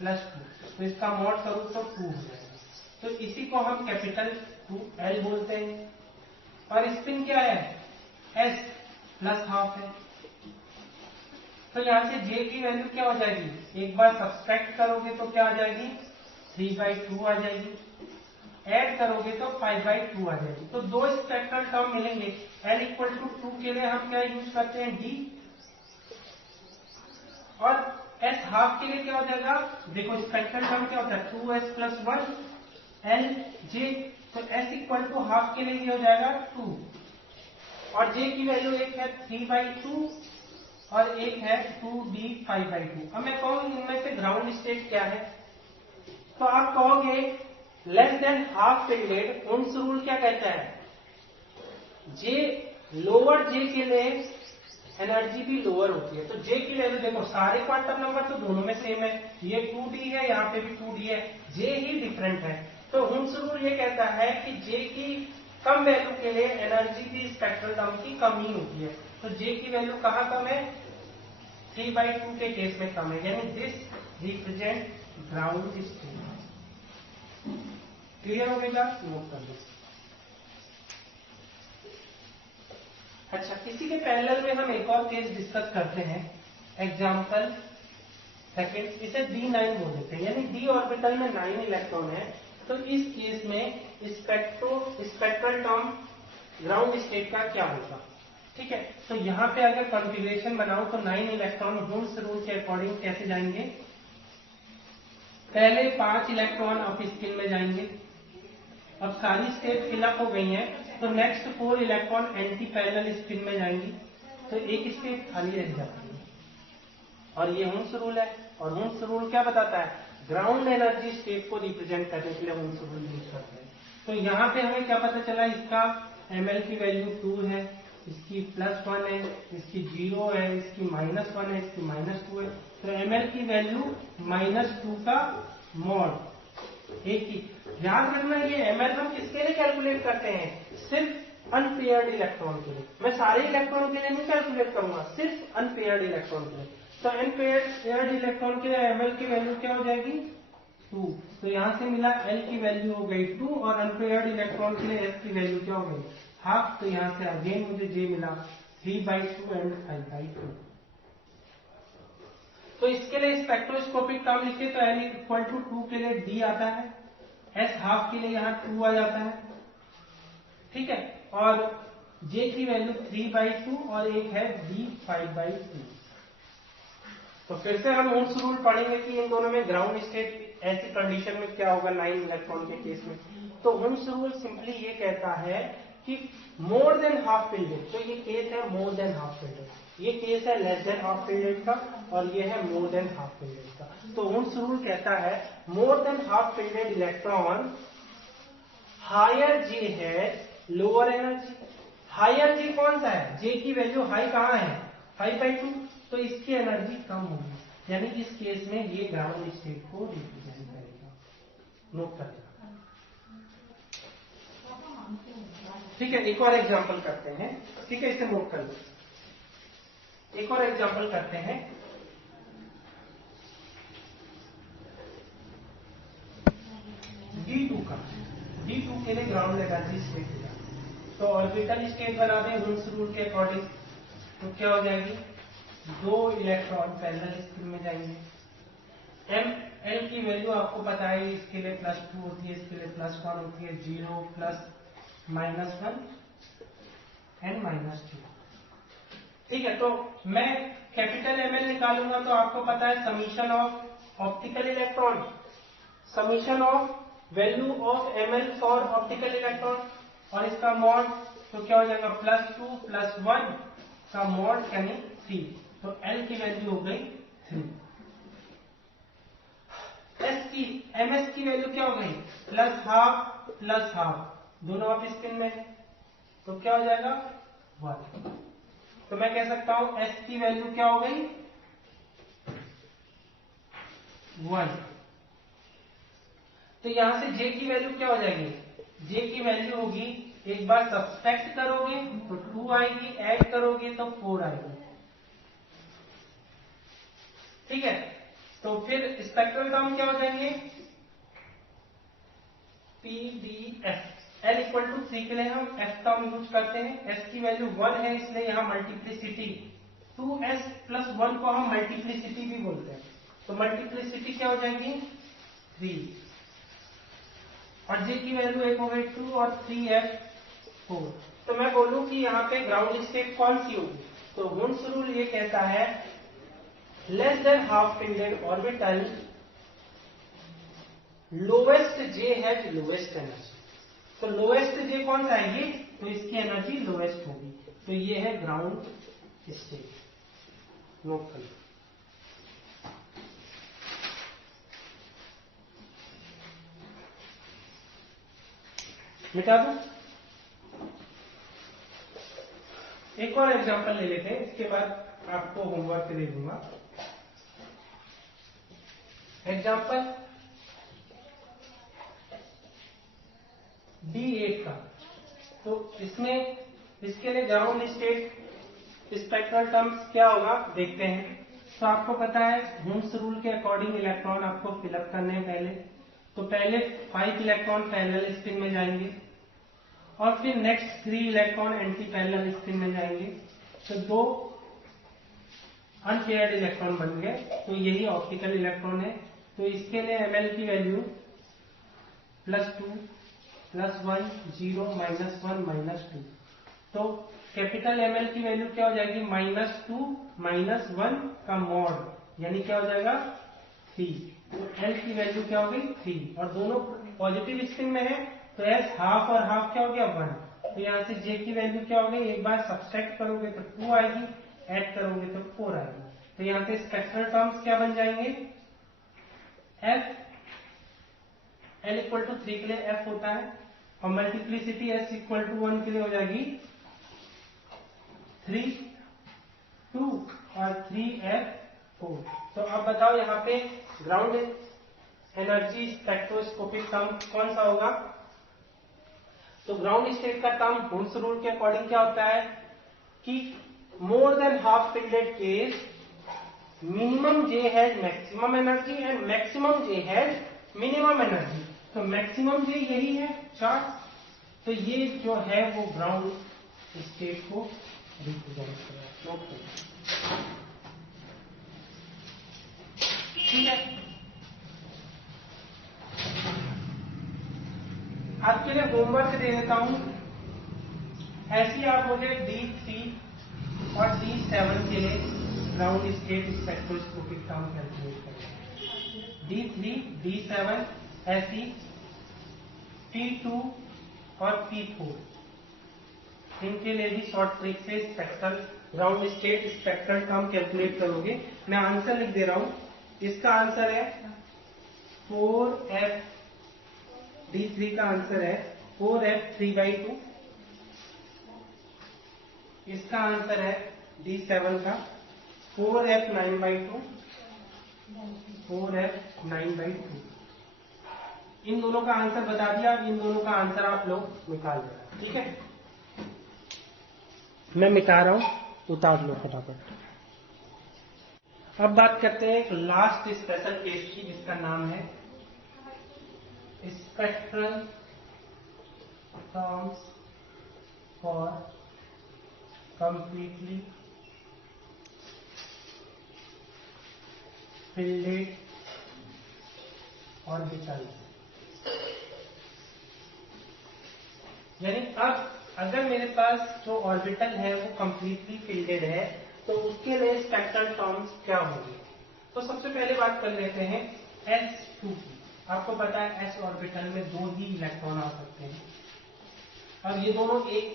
+2, तो इसका मॉड करूं तो 2 हो जाएगा। तो इसी को हम कैपिटल 2l बोलते हैं। और स्पिन क्या है, s +½ है। तो यहां से j की वैल्यू क्या हो जाएगी, एक बार सब्सट्रैक्ट करोगे तो क्या आ जाएगी 3/2 आ जाएगी, ऐड करोगे तो 5/2 आ जाएगी। तो 2 स्पेक्ट्रल टर्म मिलेंगे। l = 2 के लिए हम क्या यूज करते हैं d, और s½ के लिए क्या हो जाएगा, देखो स्पेक्ट्रल टर्म क्या होता है 2s + 1 lj। तो s = ½ के लिए क्या हो जाएगा 2, और j की वैल्यू एक है 3/2 और एक है 2d 5/2। अब मैं कहूँ इनमें से ग्राउंड स्टेट क्या है, तो आप कहोगे less than half period. Hund's rule क्या कहता है, जे लोअर जे के लिए एनर्जी भी लोअर होती है। तो जे की वैल्यू देखो सारे क्वांटम नंबर तो दोनों में सेम है, ये 2d है, यहाँ पे भी 2d है, जे ही डिफरेंट है। तो हुंस रूल ये कहता है कि जे की कम वैल्यू के लिए एनर्जी भी स्पेक्ट्रल टर्म की कम ही होती है। तो जे की वैल्यू कहाँ कम है? 3/2 के केस में कम है, यानी this represent ground state. Clear हो गया? नोट कर लो। अच्छा, इसी के पैरेलल में हम एक और केस डिस्कस करते हैं। एग्जाम्पल सेकेंड, इसे D9 बोल देते हैं, यानी D ऑर्बिटल में 9 इलेक्ट्रॉन है। तो इस केस में स्पेक्ट्रल टर्म ग्राउंड स्टेट का क्या होगा? ठीक है, तो यहाँ पे अगर कॉन्फ़िगरेशन बनाऊं तो 9 इलेक्ट्रॉन हुंस रूल के अकॉर्डिंग कैसे जाएंगे? पहले 5 इलेक्ट्रॉन अप स्पिन में जाएंगे। अब सारी स्टेट फिलअप हो गई हैं, तो next 4 electron anti parallel spin में जाएंगी, तो एक स्टेट खाली रह जाती है। और ये हुंस रूल है, और हुंस रूल क्या बताता है? ग्राउंड एनर्जी स्टेट को रिप्रेजेंट करने के लिए हुंस रूल यूज करते हैं। तो यहाँ पे हमें क्या पता चला? इसका ml की वैल्यू 2 है, इसकी +1 है, इसकी 0 है, इसकी -1 है, इसकी -2 है। तो ml की वैल्यू -2 का मॉड एक ही। याद रखना, ये ml हम किसके लिए कैलकुलेट करते हैं? सिर्फ अनपेयर्ड इलेक्ट्रॉन के लिए। मैं सारे इलेक्ट्रॉन के लिए नहीं कैलकुलेट करूंगा, सिर्फ अनपेयर्ड इलेक्ट्रॉन के लिए। तो अनपेयर्ड इलेक्ट्रॉन के लिए ml की वैल्यू क्या हो जाएगी? 2। तो यहां से मिला L की वैल्यू हो गई 2, और अनपेयर्ड इलेक्ट्रॉन के लिए S की वैल्यू क्या हो गई? हाफ। तो यहां से अगेन मुझे J मिला 3/2 एंड 5/2। तो इसके लिए स्पेक्ट्रोस्कोपिक टर्म लिखे तो L इक्वल टू 2 के लिए D आता है, S हाफ के लिए यहाँ 2 आ जाता है। ठीक है, और J की वैल्यू 3/2 और एक है D 5/2। तो फिर से हम हुंस रूल पढ़ेंगे कि इन दोनों में ग्राउंड स्टेट ऐसी कंडीशन में क्या होगा 9 इलेक्ट्रॉन के केस में। तो हुंस रूल सिंपली ये कहता है कि मोर देन हाफ फिल्डेड, तो ये केस है मोर देन हाफ फिल्डेड, ये केस है लेस देन हाफ फिल्डेड का, और ये है मोर देन हाफ फिल्डेड का। तो हुंस रूल कहता है more than half filled electron higher J है लोअर एनर्जी। हायर जे कौन सा है? जे की वैल्यू हाई कहाँ है? 5/2। तो इसकी एनर्जी कम होगी, यानी इस केस में ये ग्राउंड स्टेट को रिप्रेजेंट करेगा। नोट कर लेना। ठीक है, एक और एग्जांपल करते हैं। ठीक है, इसे नोट कर लो। एक और एग्जांपल करते हैं। D2 का, D2 के लिए ग्राउंड एनर्जी स्टेट दिया, तो ऑर्बिटल स्टेट बना दें हुंस रूल के अकॉर्डिंग। तो क्या हो जाएगी? 2 इलेक्ट्रॉन पैरेलल स्पिन में जाएंगे। L की वैल्यू आपको पता है, इसके लिए +2 होती है, इसके लिए +1 होती है, 0 +, -1 एंड -2। ठीक है, तो मैं कैपिटल ML निकालूंगा, तो आपको पता है summation of optical electron, summation of value of ML for optical electron, और इसका मॉड तो क्या हो जाएगा? +2 + 1 का मॉड यानी 3। तो L की वैल्यू हो गई 3। MS की वैल्यू क्या हो गई? +12 +12, दोनों आप स्पिन में है, तो क्या हो जाएगा? 1। तो मैं कह सकता हूं S की वैल्यू क्या हो गई? 1। तो यहां से J की वैल्यू क्या हो जाएगी? J की वैल्यू होगी, एक बार सब्सट्रैक्ट करोगे तो 2 आएगी, ऐड करोगे तो 4 आएगी। ठीक है, तो फिर स्पेक्ट्रल टर्म क्या हो जाएंगे? PDF। L इक्वल टू 3 के लिए हम F टर्म यूज करते हैं। S की वैल्यू 1 है, इसलिए यहां मल्टीप्लिसिटी 2S + 1 को हम मल्टीप्लिसिटी भी बोलते हैं। तो मल्टीप्लिसिटी क्या हो जाएगी? 3, और J की वैल्यू एक हो गई 2 और 3F 4। तो मैं बोलूं कि यहाँ पे ग्राउंड स्टेट कौन सी होगी? तो हुंस रूल ये कहता है less than half fielded orbital lowest J has lowest energy. तो लोवेस्ट J कौन सा है? ये, तो इसकी एनर्जी लोवेस्ट होगी। तो ये है ग्राउंड स्टेट। नोट कर लो। मिटा दो। एक और एग्जांपल ले लेते हैं, इसके बाद आपको होमवर्क दे दूंगा। एग्जांपल D8 का। तो इसमें इसके लिए ग्राउंड स्टेट स्पेक्ट्रल टर्म्स क्या होगा देखते हैं। तो आपको पता है हुम्स रूल के अकॉर्डिंग इलेक्ट्रॉन आपको फिलअप करने हैं पहले। तो पहले 5 इलेक्ट्रॉन पैरेलल स्पिन में जाएंगे और फिर next 3 electron anti parallel spin में जाएंगे। तो 2 अनपेयर्ड इलेक्ट्रॉन बन गए। तो यही ऑप्टिकल इलेक्ट्रॉन है। तो इसके लिए ml की वैल्यू +2 +1 0 -1 -2। तो कैपिटल ml की वैल्यू क्या हो जाएगी -2 -1 का मॉड, यानी क्या हो जाएगा 3। तो L की वैल्यू क्या हो गई 3 और दोनों पॉजिटिव स्पिन में है। तो S हाफ और हाफ क्या हो गया 1। तो यहाँ से J की वैल्यू क्या हो गई, एक बार सब्सट्रैक्ट करोगे तो 2 आएगी, ऐड करोगे तो 4 आएगी। तो यहाँ पे स्पेक्ट्रल टर्म्स क्या बन जाएंगे, F L = 3 के लिए F होता है और मल्टीप्लिसिटी S = 1 के लिए हो जाएगी 3 2 और 3F4। तो अब बताओ यहाँ पे ग्राउंड एनर्जी स्पेक्ट्रोस्कोपिक टर्म कौन सा होगा। तो ग्राउंड स्टेट का टर्म हुम्स रूल के अकॉर्डिंग क्या होता है कि मोर than half fielded case minimum J has maximum energy and maximum J has minimum energy. तो मैक्सिमम J यही है 4। तो ये जो है वो ग्राउंड स्टेट को रिप्रेजेंट करेगा। ठीक है, आपके लिए होमवर्क दे देता हूं। ऐसे ही आप मुझे D3 और D7 के लिए ground state spectroscopic term calculate करें। D3 D7 ऐसी P2 और P4 इनके लिए भी शॉर्ट ट्रिक से spectral ground state spectral term calculate करोगे। मैं आंसर लिख दे रहा हूं। इसका आंसर है 4F। D3 का आंसर है 4F3/2। इसका आंसर है D7 का 4F9/2 4F9/2। इन दोनों का आंसर बता दिया। इन दोनों का आंसर आप लोग निकाल देना। ठीक है, मैं मिटा रहा हूं, उतार लो फटाफट। अब बात करते हैं एक लास्ट स्पेशल केस की जिसका नाम है spectral terms for completely fielded orbital. यानी अब अगर मेरे पास जो ऑर्बिटल है वो कंप्लीटली फिल्डेड है तो उसके लिए स्पेक्ट्रल टर्म्स क्या होंगे। तो सबसे पहले बात कर लेते हैं S2 की। आपको पता है S ऑर्बिटल में 2 ही इलेक्ट्रॉन आ सकते हैं। अब ये दोनों एक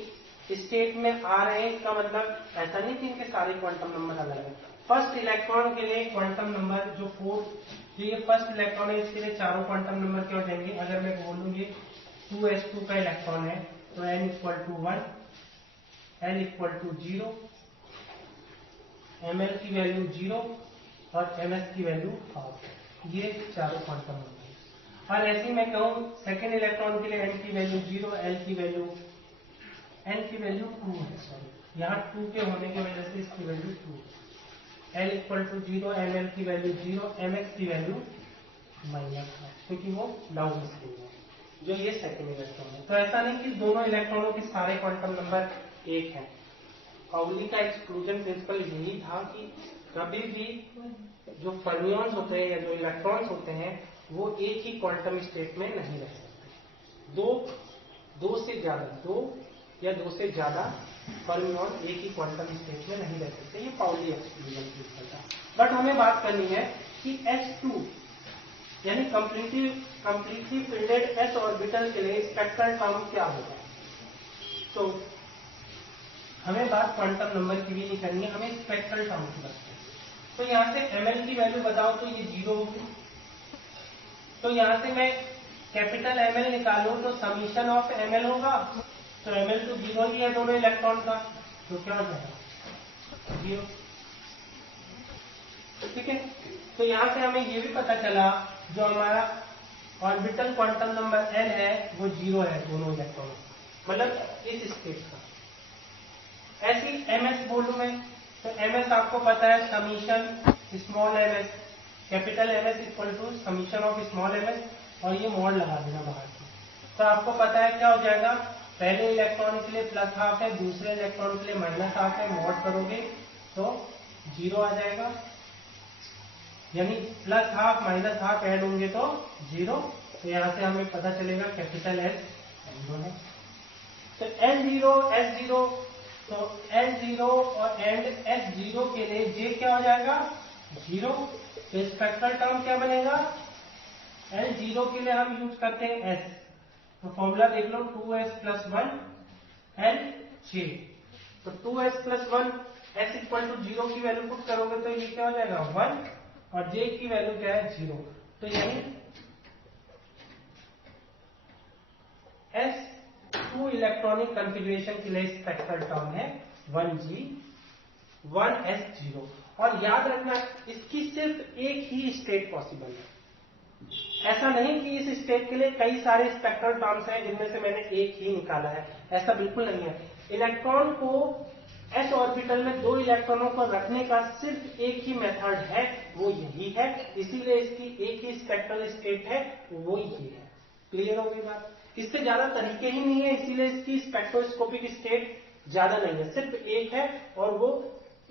स्टेट में आ रहे हैं, इसका मतलब ऐसा नहीं कि इनके सारे क्वांटम नंबर अलग है। फर्स्ट इलेक्ट्रॉन के लिए क्वांटम नंबर जो 4, ये फर्स्ट इलेक्ट्रॉन है, इसके लिए चारों क्वांटम नंबर क्या हो जाएंगे। अगर मैं बोलूँ ये 2s2 का इलेक्ट्रॉन है तो n = 1, l = 0, ml की वैल्यू 0 और ms की वैल्यू 12। ये चारों क्वांटम नंबर। और ऐसे ही मैं कहूँ सेकेंड इलेक्ट्रॉन के लिए n की वैल्यू 0, n की वैल्यू 2 है। सॉरी, यहाँ 2 के होने की वजह से इसकी वैल्यू 2। l = 0, ml की वैल्यू 0, mx की वैल्यू -1 क्योंकि वो डाउन स्ट्रीम है जो ये सेकेंड इलेक्ट्रॉन है। तो ऐसा नहीं कि दोनों इलेक्ट्रॉनों के सारे क्वांटम नंबर एक है। पाउली का एक्सक्लूजन प्रिंसिपल यही था कि कभी भी जो फर्मियॉन्स होते हैं या जो इलेक्ट्रॉन्स होते हैं वो एक ही क्वांटम स्टेट में नहीं रह सकते। दो या दो से ज्यादा फर्मियॉन एक ही क्वांटम स्टेट में नहीं रह सकते। ये पाउली एक्सक्लूजन प्रिंसिपल था। बट हमें बात करनी है कि S2 यानी कंप्लीटली फिल्डेड S ऑर्बिटल के लिए स्पेक्ट्रल टर्म क्या होगा। तो हमें बात क्वांटम नंबर की भी नहीं करनी है, हमें स्पेक्ट्रल टर्म की बात करनी है। तो यहां से ml की वैल्यू बताओ तो ये 0 होगी। तो यहां से मैं कैपिटल ml निकालूं तो समीशन ऑफ ml होगा। तो ml तो 0 ही है दोनों इलेक्ट्रॉन का, तो क्या हो जाएगा 0। ठीक है, तो यहां से हमें ये भी पता चला जो हमारा ऑर्बिटल क्वांटम नंबर n है वो 0 है दोनों इलेक्ट्रॉनों, मतलब इस स्टेट का। ऐसी ms बोलूं मैं तो ms आपको पता है summation small ms, capital ms equal to summation of small ms, और ये मोड लगा देना बाहर से। तो आपको पता है क्या हो जाएगा, पहले इलेक्ट्रॉन के लिए प्लस हाफ है, दूसरे इलेक्ट्रॉन के लिए माइनस हाफ है, मोड करोगे तो 0 आ जाएगा, यानी plus half minus half add होंगे तो 0। तो यहां से हमें पता चलेगा कैपिटल S 0 है। तो N0 S0, तो N0 और एंड S0 के लिए J क्या हो जाएगा 0। तो स्पेक्ट्रल टर्म क्या बनेगा, L0 के लिए हम यूज करते हैं S, तो फॉर्मूला देख लो 2s + 1 Lj। तो 2s + 1 s इक्वल टू 0 की वैल्यू पुट करोगे तो ये क्या हो जाएगा 1, और j की वैल्यू क्या है 0। तो यानी S2 इलेक्ट्रॉनिक कॉन्फ़िगरेशन के लिए स्पेक्ट्रल टर्म है 1g 1s0। और याद रखना इसकी सिर्फ एक ही स्टेट पॉसिबल है, ऐसा नहीं कि इस स्टेट के लिए कई सारे स्पेक्ट्रल टर्म्स हैं जिनमें से मैंने एक ही निकाला है, ऐसा बिल्कुल नहीं है। इलेक्ट्रॉन को s ऑर्बिटल में 2 इलेक्ट्रॉनों को रखने का सिर्फ एक ही मेथड है, वो यही है, इसीलिए इसकी एक ही स्पेक्ट्रल स्टेट है, वो ये है। क्लियर हो गई बात, इससे ज्यादा तरीके ही नहीं है, इसीलिए इसकी स्पेक्ट्रोस्कोपिक स्टेट ज्यादा नहीं है, सिर्फ एक है, और वो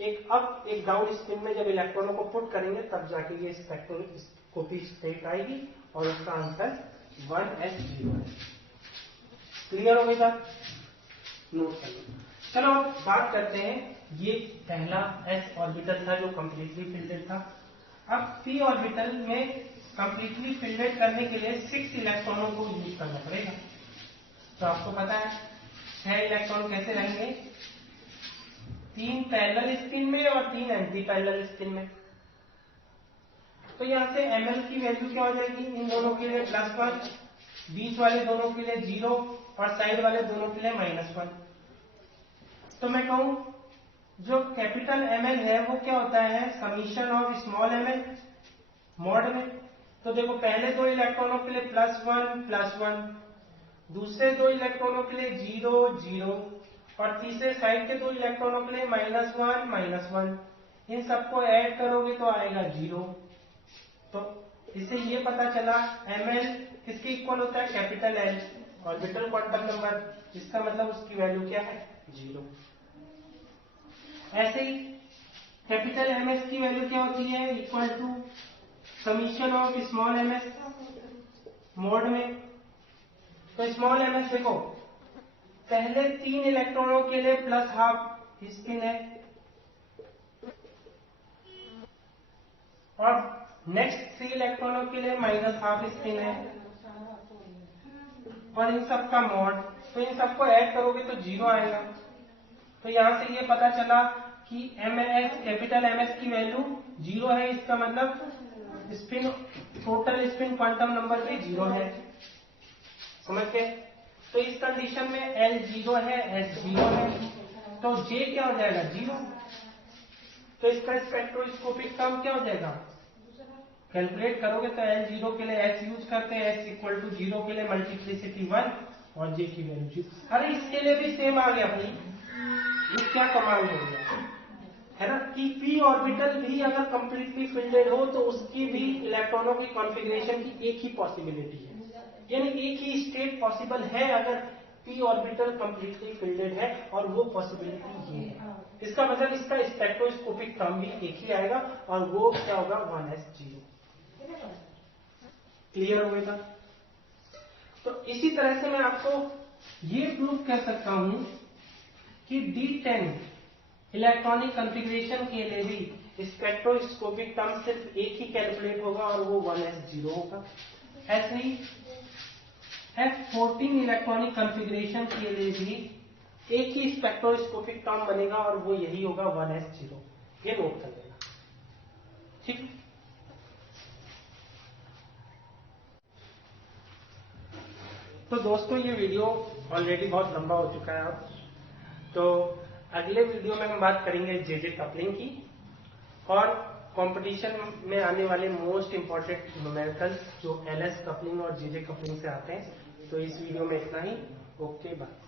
एक अप एक डाउन स्पिन में जब इलेक्ट्रॉनों को पुट करेंगे तब जाके ये स्पेक्ट्रोस्कोपिक स्टेट आएगी, और उसका आंसर 1s0 है। क्लियर हो गई बात, नोट कर लो। चलो अब बात करते हैं, ये पहला s ऑर्बिटल था जो कंप्लीटली फिल्डेड था। अब p ऑर्बिटल में कंप्लीटली फिल्डेड करने के लिए 6 इलेक्ट्रॉनों को यूज करना पड़ेगा। तो आपको पता है 6 इलेक्ट्रॉन कैसे रहेंगे, 3 पैरेलल स्पिन में और 3 एंटी पैरेलल स्पिन में। तो यहां से ml की वैल्यू क्या हो जाएगी, इन दोनों के लिए +1, बीच वाले दोनों के लिए 0 और साइड वाले दोनों के लिए -1। तो मैं कहूं जो कैपिटल ml है वो क्या होता है summation of small ml mod में। तो देखो पहले 2 इलेक्ट्रॉनों के लिए +1 दूसरे 2 इलेक्ट्रॉनों के लिए 0 0 और तीसरे साइड के 2 इलेक्ट्रॉनों के लिए -1 इन सबको ऐड करोगे तो आएगा 0। तो इससे ये पता चला ml किसके इक्वल होता है, capital L orbital quantum number, इसका मतलब उसकी वैल्यू क्या है 0। ऐसे ही कैपिटल ms की वैल्यू क्या होती है, equal to summation of small ms mod में। तो स्मॉल ms देखो पहले 3 इलेक्ट्रॉनों के लिए +12 स्पिन है, और नेक्स्ट 3 इलेक्ट्रॉनों के लिए -12 स्पिन है, और इन सब का मॉड। तो इन सबको ऐड करोगे तो 0 आएगा। तो यहां से ये पता चला कि ms कैपिटल ms की वैल्यू 0 है, इसका मतलब spin total spin quantum number भी 0 है, समझ गए। तो इस कंडीशन में L 0 है S 0 है, तो J क्या हो जाएगा 0। तो इसका स्पेक्ट्रोस्कोपिक टर्म क्या हो जाएगा, कैलकुलेट करोगे तो L 0 के लिए S यूज करते हैं, S इक्वल टू 0 के लिए मल्टीप्लिसिटी 1 और J की वैल्यू 0। अरे इसके लिए भी सेम आ गया भाई, ये क्या कमाल हो गया है ना, कि p ऑर्बिटल भी अगर कंप्लीटली फिल्डेड हो तो उसकी भी इलेक्ट्रॉनों की कॉन्फ़िगरेशन की एक ही पॉसिबिलिटी है, यानी एक ही स्टेट पॉसिबल है अगर p ऑर्बिटल कंप्लीटली फिल्डेड है, और वो पॉसिबिलिटी ये है। इसका मतलब इसका स्पेक्ट्रोस्कोपिक टर्म भी एक ही आएगा, और वो क्या होगा 1s0। क्लियर हो गया। तो इसी तरह से मैं आपको ये प्रूव कर सकता हूं कि D10 इलेक्ट्रॉनिक कॉन्फ़िगरेशन के लिए भी स्पेक्ट्रोस्कोपिक टर्म सिर्फ एक ही कैलकुलेट होगा, और वो 1s0 होगा। ऐसे ही F14 इलेक्ट्रॉनिक कॉन्फ़िगरेशन के लिए भी एक ही स्पेक्ट्रोस्कोपिक टर्म बनेगा, और वो यही होगा 1s0। ये नोट कर लेना, ठीक। तो दोस्तों ये वीडियो ऑलरेडी बहुत लंबा हो चुका है अब, तो अगले वीडियो में हम बात करेंगे JJ कपलिंग की, और कंपटीशन में आने वाले मोस्ट इंपॉर्टेंट न्यूमेरिकल्स जो एलएस कपलिंग और जीजे कपलिंग से आते हैं। तो इस वीडियो में इतना ही। Okay bye.